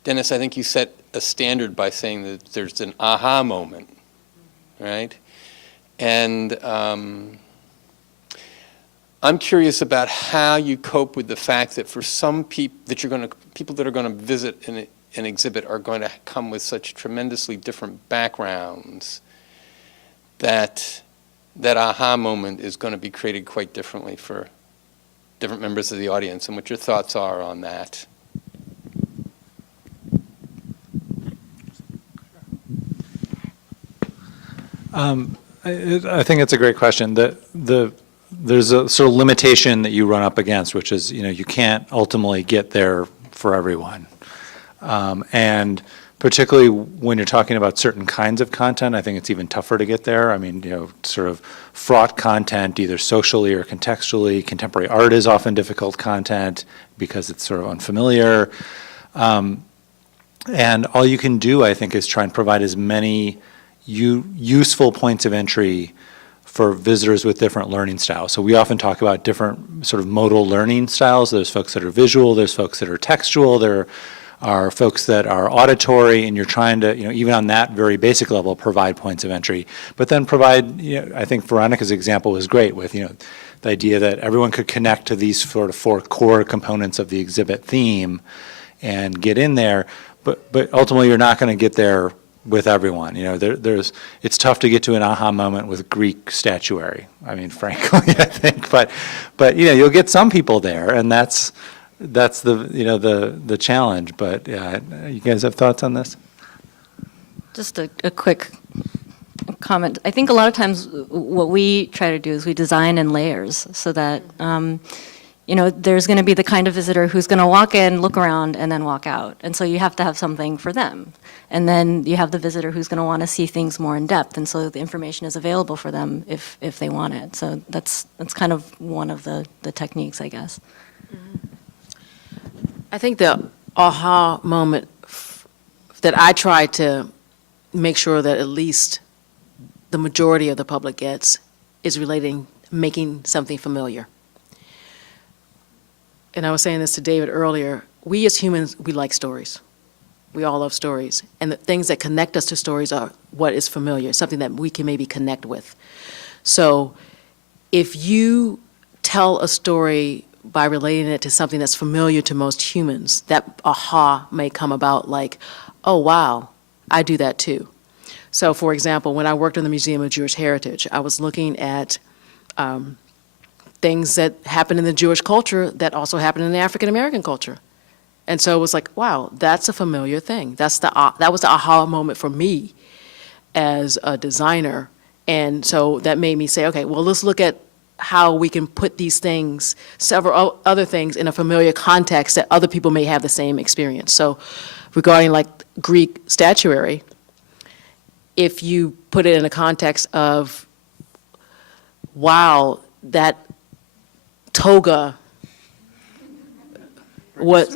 Dennis, I think you set a standard by saying that there's an aha moment, right? And I'm curious about how you cope with the fact that for some people that are going to visit an exhibit are going to come with such tremendously different backgrounds that that aha moment is going to be created quite differently for different members of the audience, and what your thoughts are on that. I think it's a great question. There's a sort of limitation that you run up against, which is, you can't ultimately get there for everyone. And particularly when you're talking about certain kinds of content, I think it's even tougher to get there. I mean, sort of fraught content, either socially or contextually. Contemporary art is often difficult content because it's sort of unfamiliar. And all you can do, I think, is try and provide as many useful points of entry for visitors with different learning styles. So we often talk about different sort of modal learning styles. There's folks that are visual, there's folks that are textual, there are folks that are auditory, and you're trying to, even on that very basic level, provide points of entry. But then provide, I think Veronica's example was great with, the idea that everyone could connect to these sort of 4 core components of the exhibit theme and get in there. But ultimately, you're not going to get there with everyone. It's tough to get to an aha moment with Greek statuary. I mean, frankly, I think, but you'll get some people there, and that's the challenge. But you guys have thoughts on this? Just a quick comment. I think a lot of times what we try to do is we design in layers so that there's going to be the kind of visitor who's going to walk in, look around, and then walk out. And so you have to have something for them. And then you have the visitor who's going to want to see things more in depth, and so the information is available for them if they want it. So that's kind of one of the techniques, I guess. I think the aha moment that I try to make sure that at least the majority of the public gets is making something familiar. And I was saying this to David earlier, we as humans, we like stories. We all love stories. And the things that connect us to stories are what is familiar, something that we can maybe connect with. So if you tell a story by relating it to something that's familiar to most humans, that aha may come about like, oh, wow, I do that too. So for example, when I worked in the Museum of Jewish Heritage, I was looking at things that happen in the Jewish culture that also happen in the African American culture. And so it was like, wow, that's a familiar thing. That was the aha moment for me as a designer. And so that made me say, okay, well, let's look at how we can put these things, several other things, in a familiar context that other people may have the same experience. So regarding like Greek statuary, if you put it in a context of, wow, that toga, what,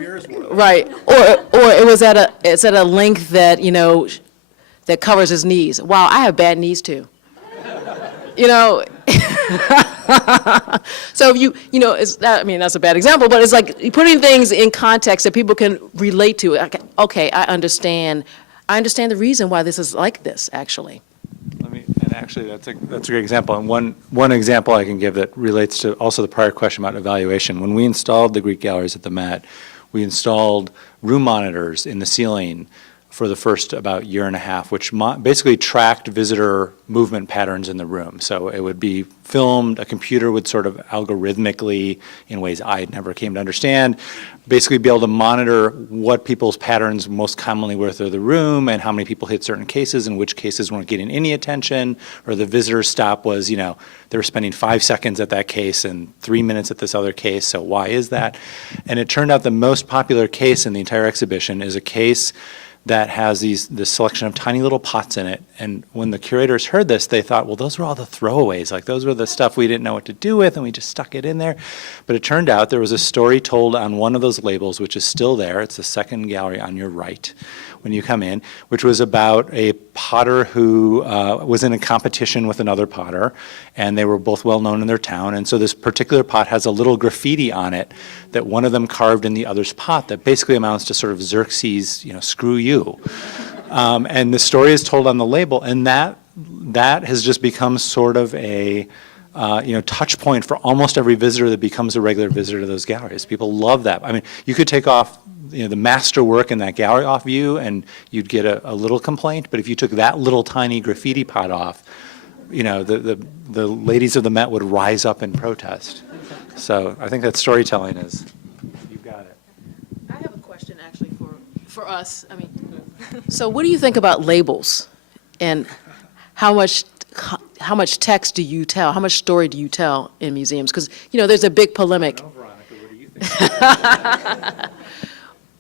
right, or it was it's at a length that, that covers his knees. Wow, I have bad knees too. So if that's a bad example, but it's like putting things in context that people can relate to. Okay, I understand the reason why this is like this, actually. Actually, that's a great example. And one example I can give that relates to also the prior question about evaluation. When we installed the Greek galleries at the Met, we installed room monitors in the ceiling for the first about year and a half, which basically tracked visitor movement patterns in the room. So it would be filmed, a computer would sort of algorithmically, in ways I never came to understand, basically be able to monitor what people's patterns most commonly were through the room and how many people hit certain cases and which cases weren't getting any attention, or the visitor stop was, they were spending 5 seconds at that case and 3 minutes at this other case, so why is that? And it turned out the most popular case in the entire exhibition is a case that has this selection of tiny little pots in it. And when the curators heard this, they thought, well, those were all the throwaways. Like, those were the stuff we didn't know what to do with, and we just stuck it in there. But it turned out there was a story told on one of those labels, which is still there. It's the second gallery on your right when you come in, which was about a potter who was in a competition with another potter, and they were both well known in their town. And so this particular pot has a little graffiti on it that one of them carved in the other's pot that basically amounts to sort of Xerxes, screw you. And the story is told on the label, and that has just become sort of a touch point for almost every visitor that becomes a regular visitor to those galleries. People love that. I mean, you could take off the master work in that gallery off view and you'd get a little complaint, but if you took that little tiny graffiti pot off, the ladies of the Met would rise up in protest. So I think that storytelling is, you've got it. I have a question actually for us. I mean, so what do you think about labels and how much text do you tell? How much story do you tell in museums? Because, there's a big polemic. Veronica, what do you think?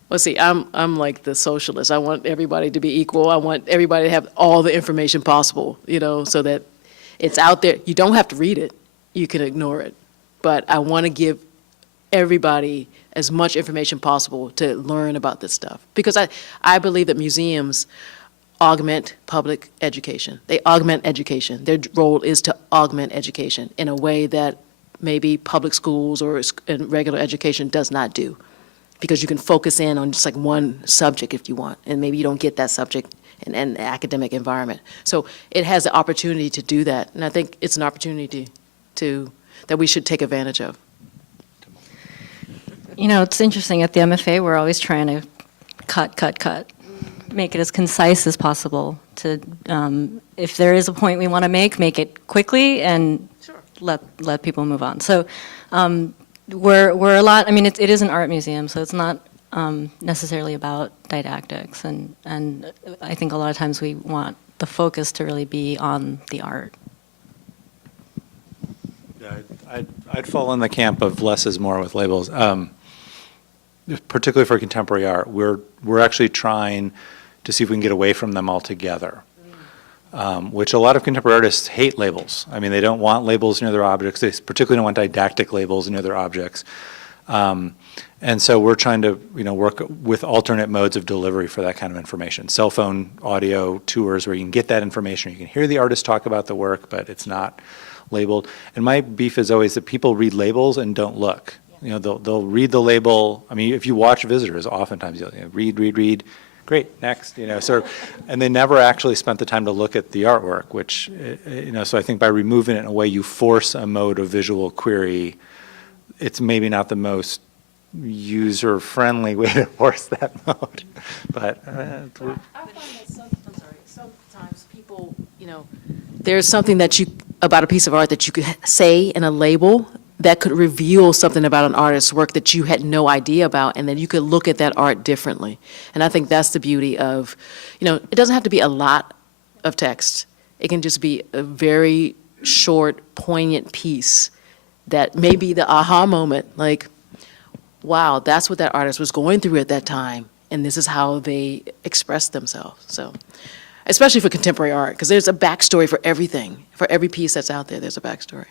Well, see, I'm like the socialist. I want everybody to be equal. I want everybody to have all the information possible, so that it's out there. You don't have to read it. You can ignore it. But I want to give everybody as much information possible to learn about this stuff. Because I believe that museums augment public education. They augment education. Their role is to augment education in a way that maybe public schools or regular education does not do. Because you can focus in on just like one subject if you want, and maybe you don't get that subject in an academic environment. So it has the opportunity to do that, and I think it's an opportunity that we should take advantage of. It's interesting, at the MFA, we're always trying to cut, make it as concise as possible to, if there is a point we want to make it quickly and let people move on. So we're a lot, it is an art museum, so it's not necessarily about didactics, and I think a lot of times we want the focus to really be on the art. Yeah, I'd fall in the camp of less is more with labels. Particularly for contemporary art, we're actually trying to see if we can get away from them altogether. Which a lot of contemporary artists hate labels. They don't want labels near their objects. They particularly don't want didactic labels near their objects. And so we're trying to, work with alternate modes of delivery for that kind of information. Cell phone, audio, tours, where you can get that information. You can hear the artist talk about the work, but it's not labeled. And my beef is always that people read labels and don't look. They'll read the label. If you watch visitors, oftentimes you'll read. Great, next, and they never actually spent the time to look at the artwork, which, so I think by removing it in a way, you force a mode of visual query. It's maybe not the most user-friendly way to force that mode, but. I find that sometimes people, there's something about a piece of art that you could say in a label that could reveal something about an artist's work that you had no idea about, and then you could look at that art differently. And I think that's the beauty of, it doesn't have to be a lot of text. It can just be a very short, poignant piece that may be the aha moment, like, wow, that's what that artist was going through at that time, and this is how they expressed themselves. So, especially for contemporary art, because there's a backstory for everything. For every piece that's out there, there's a backstory.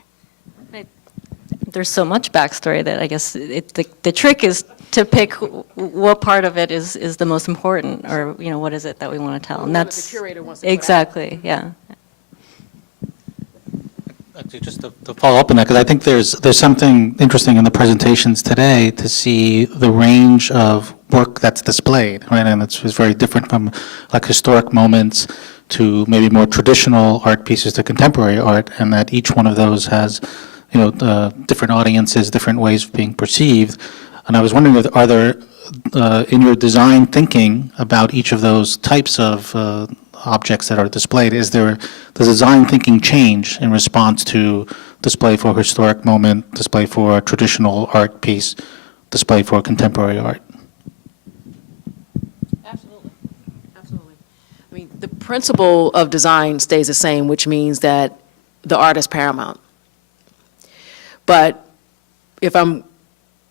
There's so much backstory that I guess the trick is to pick what part of it is the most important, or what is it that we want to tell, and that's the curator wants to put out. exactly, yeah. Actually, just to follow up on that, because I think there's something interesting in the presentations today to see the range of work that's displayed, right? And it's very different from like historic moments to maybe more traditional art pieces to contemporary art, and that each one of those has different audiences, different ways of being perceived. And I was wondering, are there, in your design thinking about each of those types of objects that are displayed, does design thinking change in response to display for a historic moment, display for a traditional art piece, display for contemporary art? Absolutely. The principle of design stays the same, which means that the art is paramount. But if I'm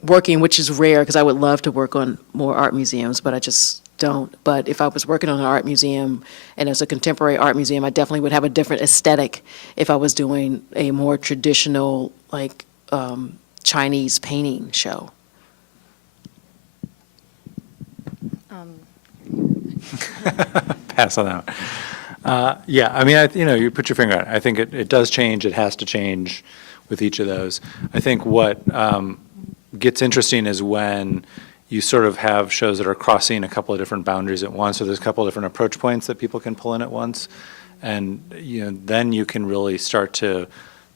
working, which is rare, because I would love to work on more art museums, but I just don't. But if I was working on an art museum, and it's a contemporary art museum, I definitely would have a different aesthetic if I was doing a more traditional, like, Chinese painting show. Pass on that. You put your finger on it. I think it does change. It has to change with each of those. I think what gets interesting is when you sort of have shows that are crossing a couple of different boundaries at once, or there's a couple of different approach points that people can pull in at once, and then you can really start to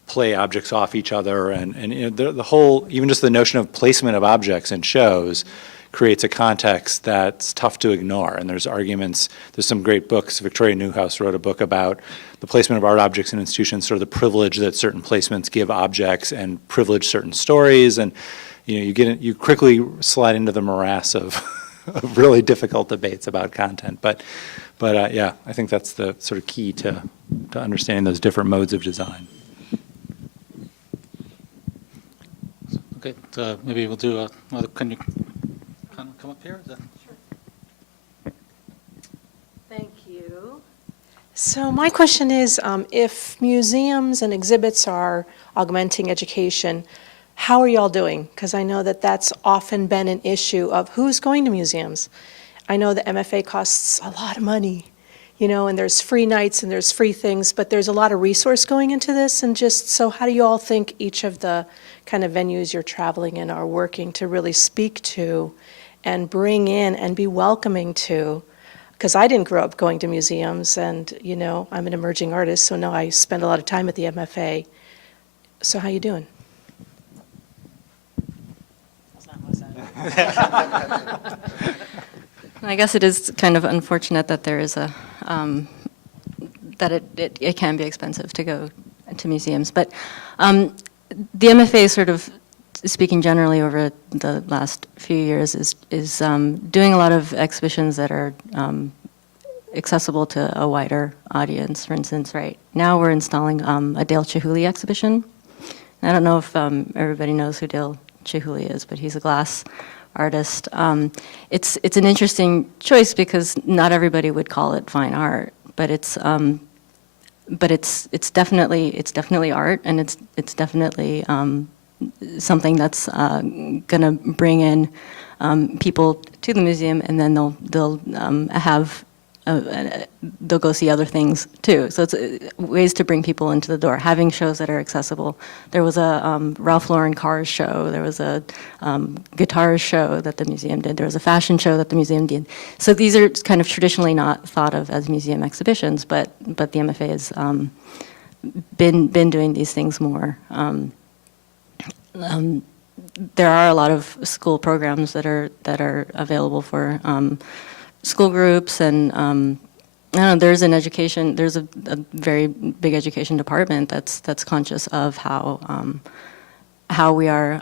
play objects off each other, and the whole, even just the notion of placement of objects in shows creates a context that's tough to ignore. And there's arguments, there's some great books. Victoria Newhouse wrote a book about the placement of art objects in institutions, sort of the privilege that certain placements give objects and privilege certain stories. And you quickly slide into the morass of, of really difficult debates about content. But yeah, I think that's the sort of key to understanding those different modes of design. Okay, maybe we'll do another, can you come up here? Is that- Thank you. So my question is, if museums and exhibits are augmenting education, how are y'all doing? Because I know that that's often been an issue of who's going to museums. I know the MFA costs a lot of money, and there's free nights and there's free things, but there's a lot of resource going into this. And just so how do you all think each of the kind of venues you're traveling in are working to really speak to and bring in and be welcoming to? Because I didn't grow up going to museums, and I'm an emerging artist, so now I spend a lot of time at the MFA. So how you doing? I guess it is kind of unfortunate that there is that it can be expensive to go to museums. But the MFA, sort of speaking generally over the last few years, is doing a lot of exhibitions that are accessible to a wider audience. For instance, right now we're installing a Dale Chihuly exhibition. I don't know if everybody knows who Dale Chihuly is, but he's a glass artist. It's an interesting choice because not everybody would call it fine art, but it's definitely art, and it's definitely something that's going to bring in people to the museum, and then they'll go see other things too. So it's ways to bring people into the door, having shows that are accessible. There was a Ralph Lauren cars show. There was a guitar show that the museum did. There was a fashion show that the museum did. So these are kind of traditionally not thought of as museum exhibitions, but the MFA has been doing these things more. There are a lot of school programs that are available for school groups, and I don't know, there's a very big education department that's conscious of how we are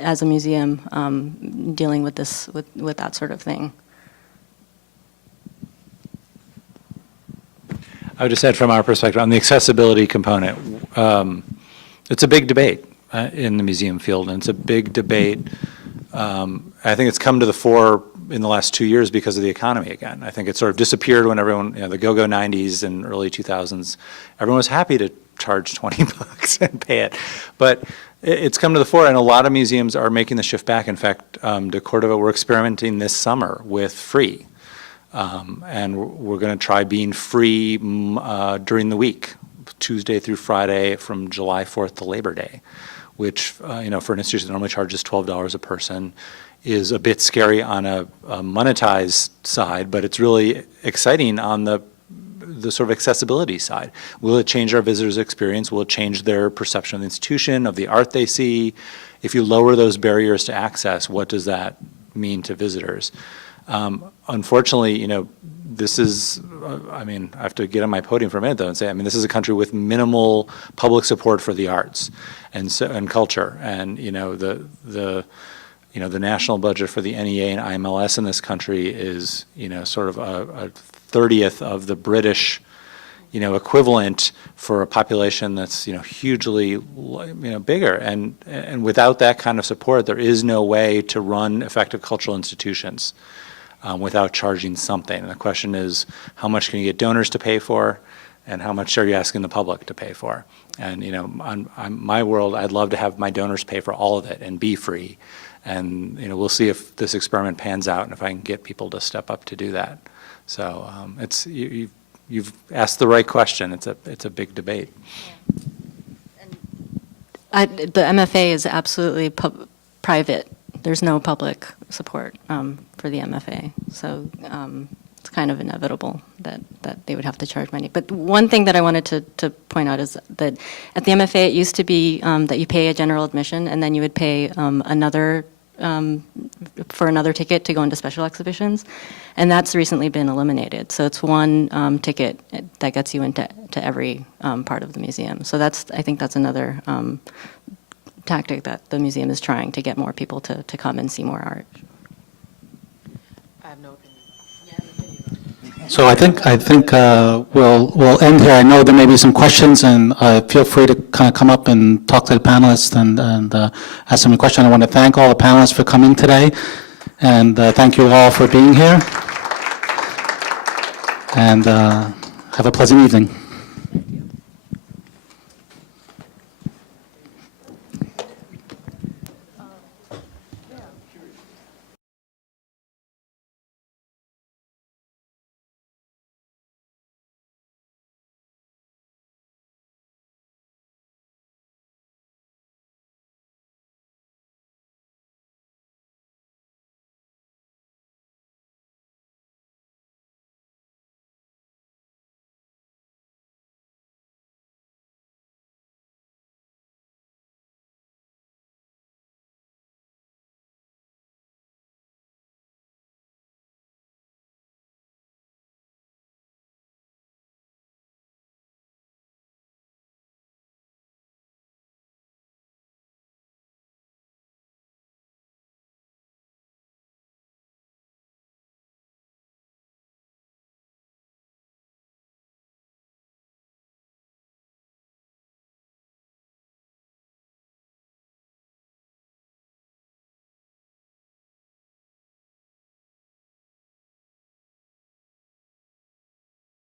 as a museum dealing with this with that sort of thing. I would just add from our perspective on the accessibility component, it's a big debate in the museum field, and it's a big debate. I think it's come to the fore in the last 2 years because of the economy again. I think it sort of disappeared when everyone, the go-go 90s and early 2000s, everyone was happy to charge $20 and pay it. But it's come to the fore, and a lot of museums are making the shift back. In fact, de Cordova, we're experimenting this summer with free. And we're going to try being free during the week, Tuesday through Friday from July 4th to Labor Day, which, for an institution that normally charges $12 a person, is a bit scary on a monetized side, but it's really exciting on the sort of accessibility side. Will it change our visitors' experience? Will it change their perception of the institution, of the art they see? If you lower those barriers to access, what does that mean to visitors? Unfortunately, this is, I have to get on my podium for a minute though and say, this is a country with minimal public support for the arts and culture. And, the national budget for the NEA and IMLS in this country is, sort of a 30th of the British, equivalent for a population that's, hugely, bigger. And without that kind of support, there is no way to run effective cultural institutions without charging something. And the question is, how much can you get donors to pay for, and how much are you asking the public to pay for? And, on my world, I'd love to have my donors pay for all of it and be free. And, we'll see if this experiment pans out and if I can get people to step up to do that. So you've asked the right question. It's a big debate. The MFA is absolutely private. There's no public support for the MFA, so it's kind of inevitable that they would have to charge money. But one thing that I wanted to point out is that at the MFA it used to be that you pay a general admission and then you would pay another for another ticket to go into special exhibitions, and that's recently been eliminated. So it's one ticket that gets you into every part of the museum. So I think that's another tactic that the museum is trying to get more people to come and see more art. I have no opinion. So I think we'll end here. I know there may be some questions, and feel free to kind of come up and talk to the panelists and ask some questions. I want to thank all the panelists for coming today, and thank you all for being here. And have a pleasant evening.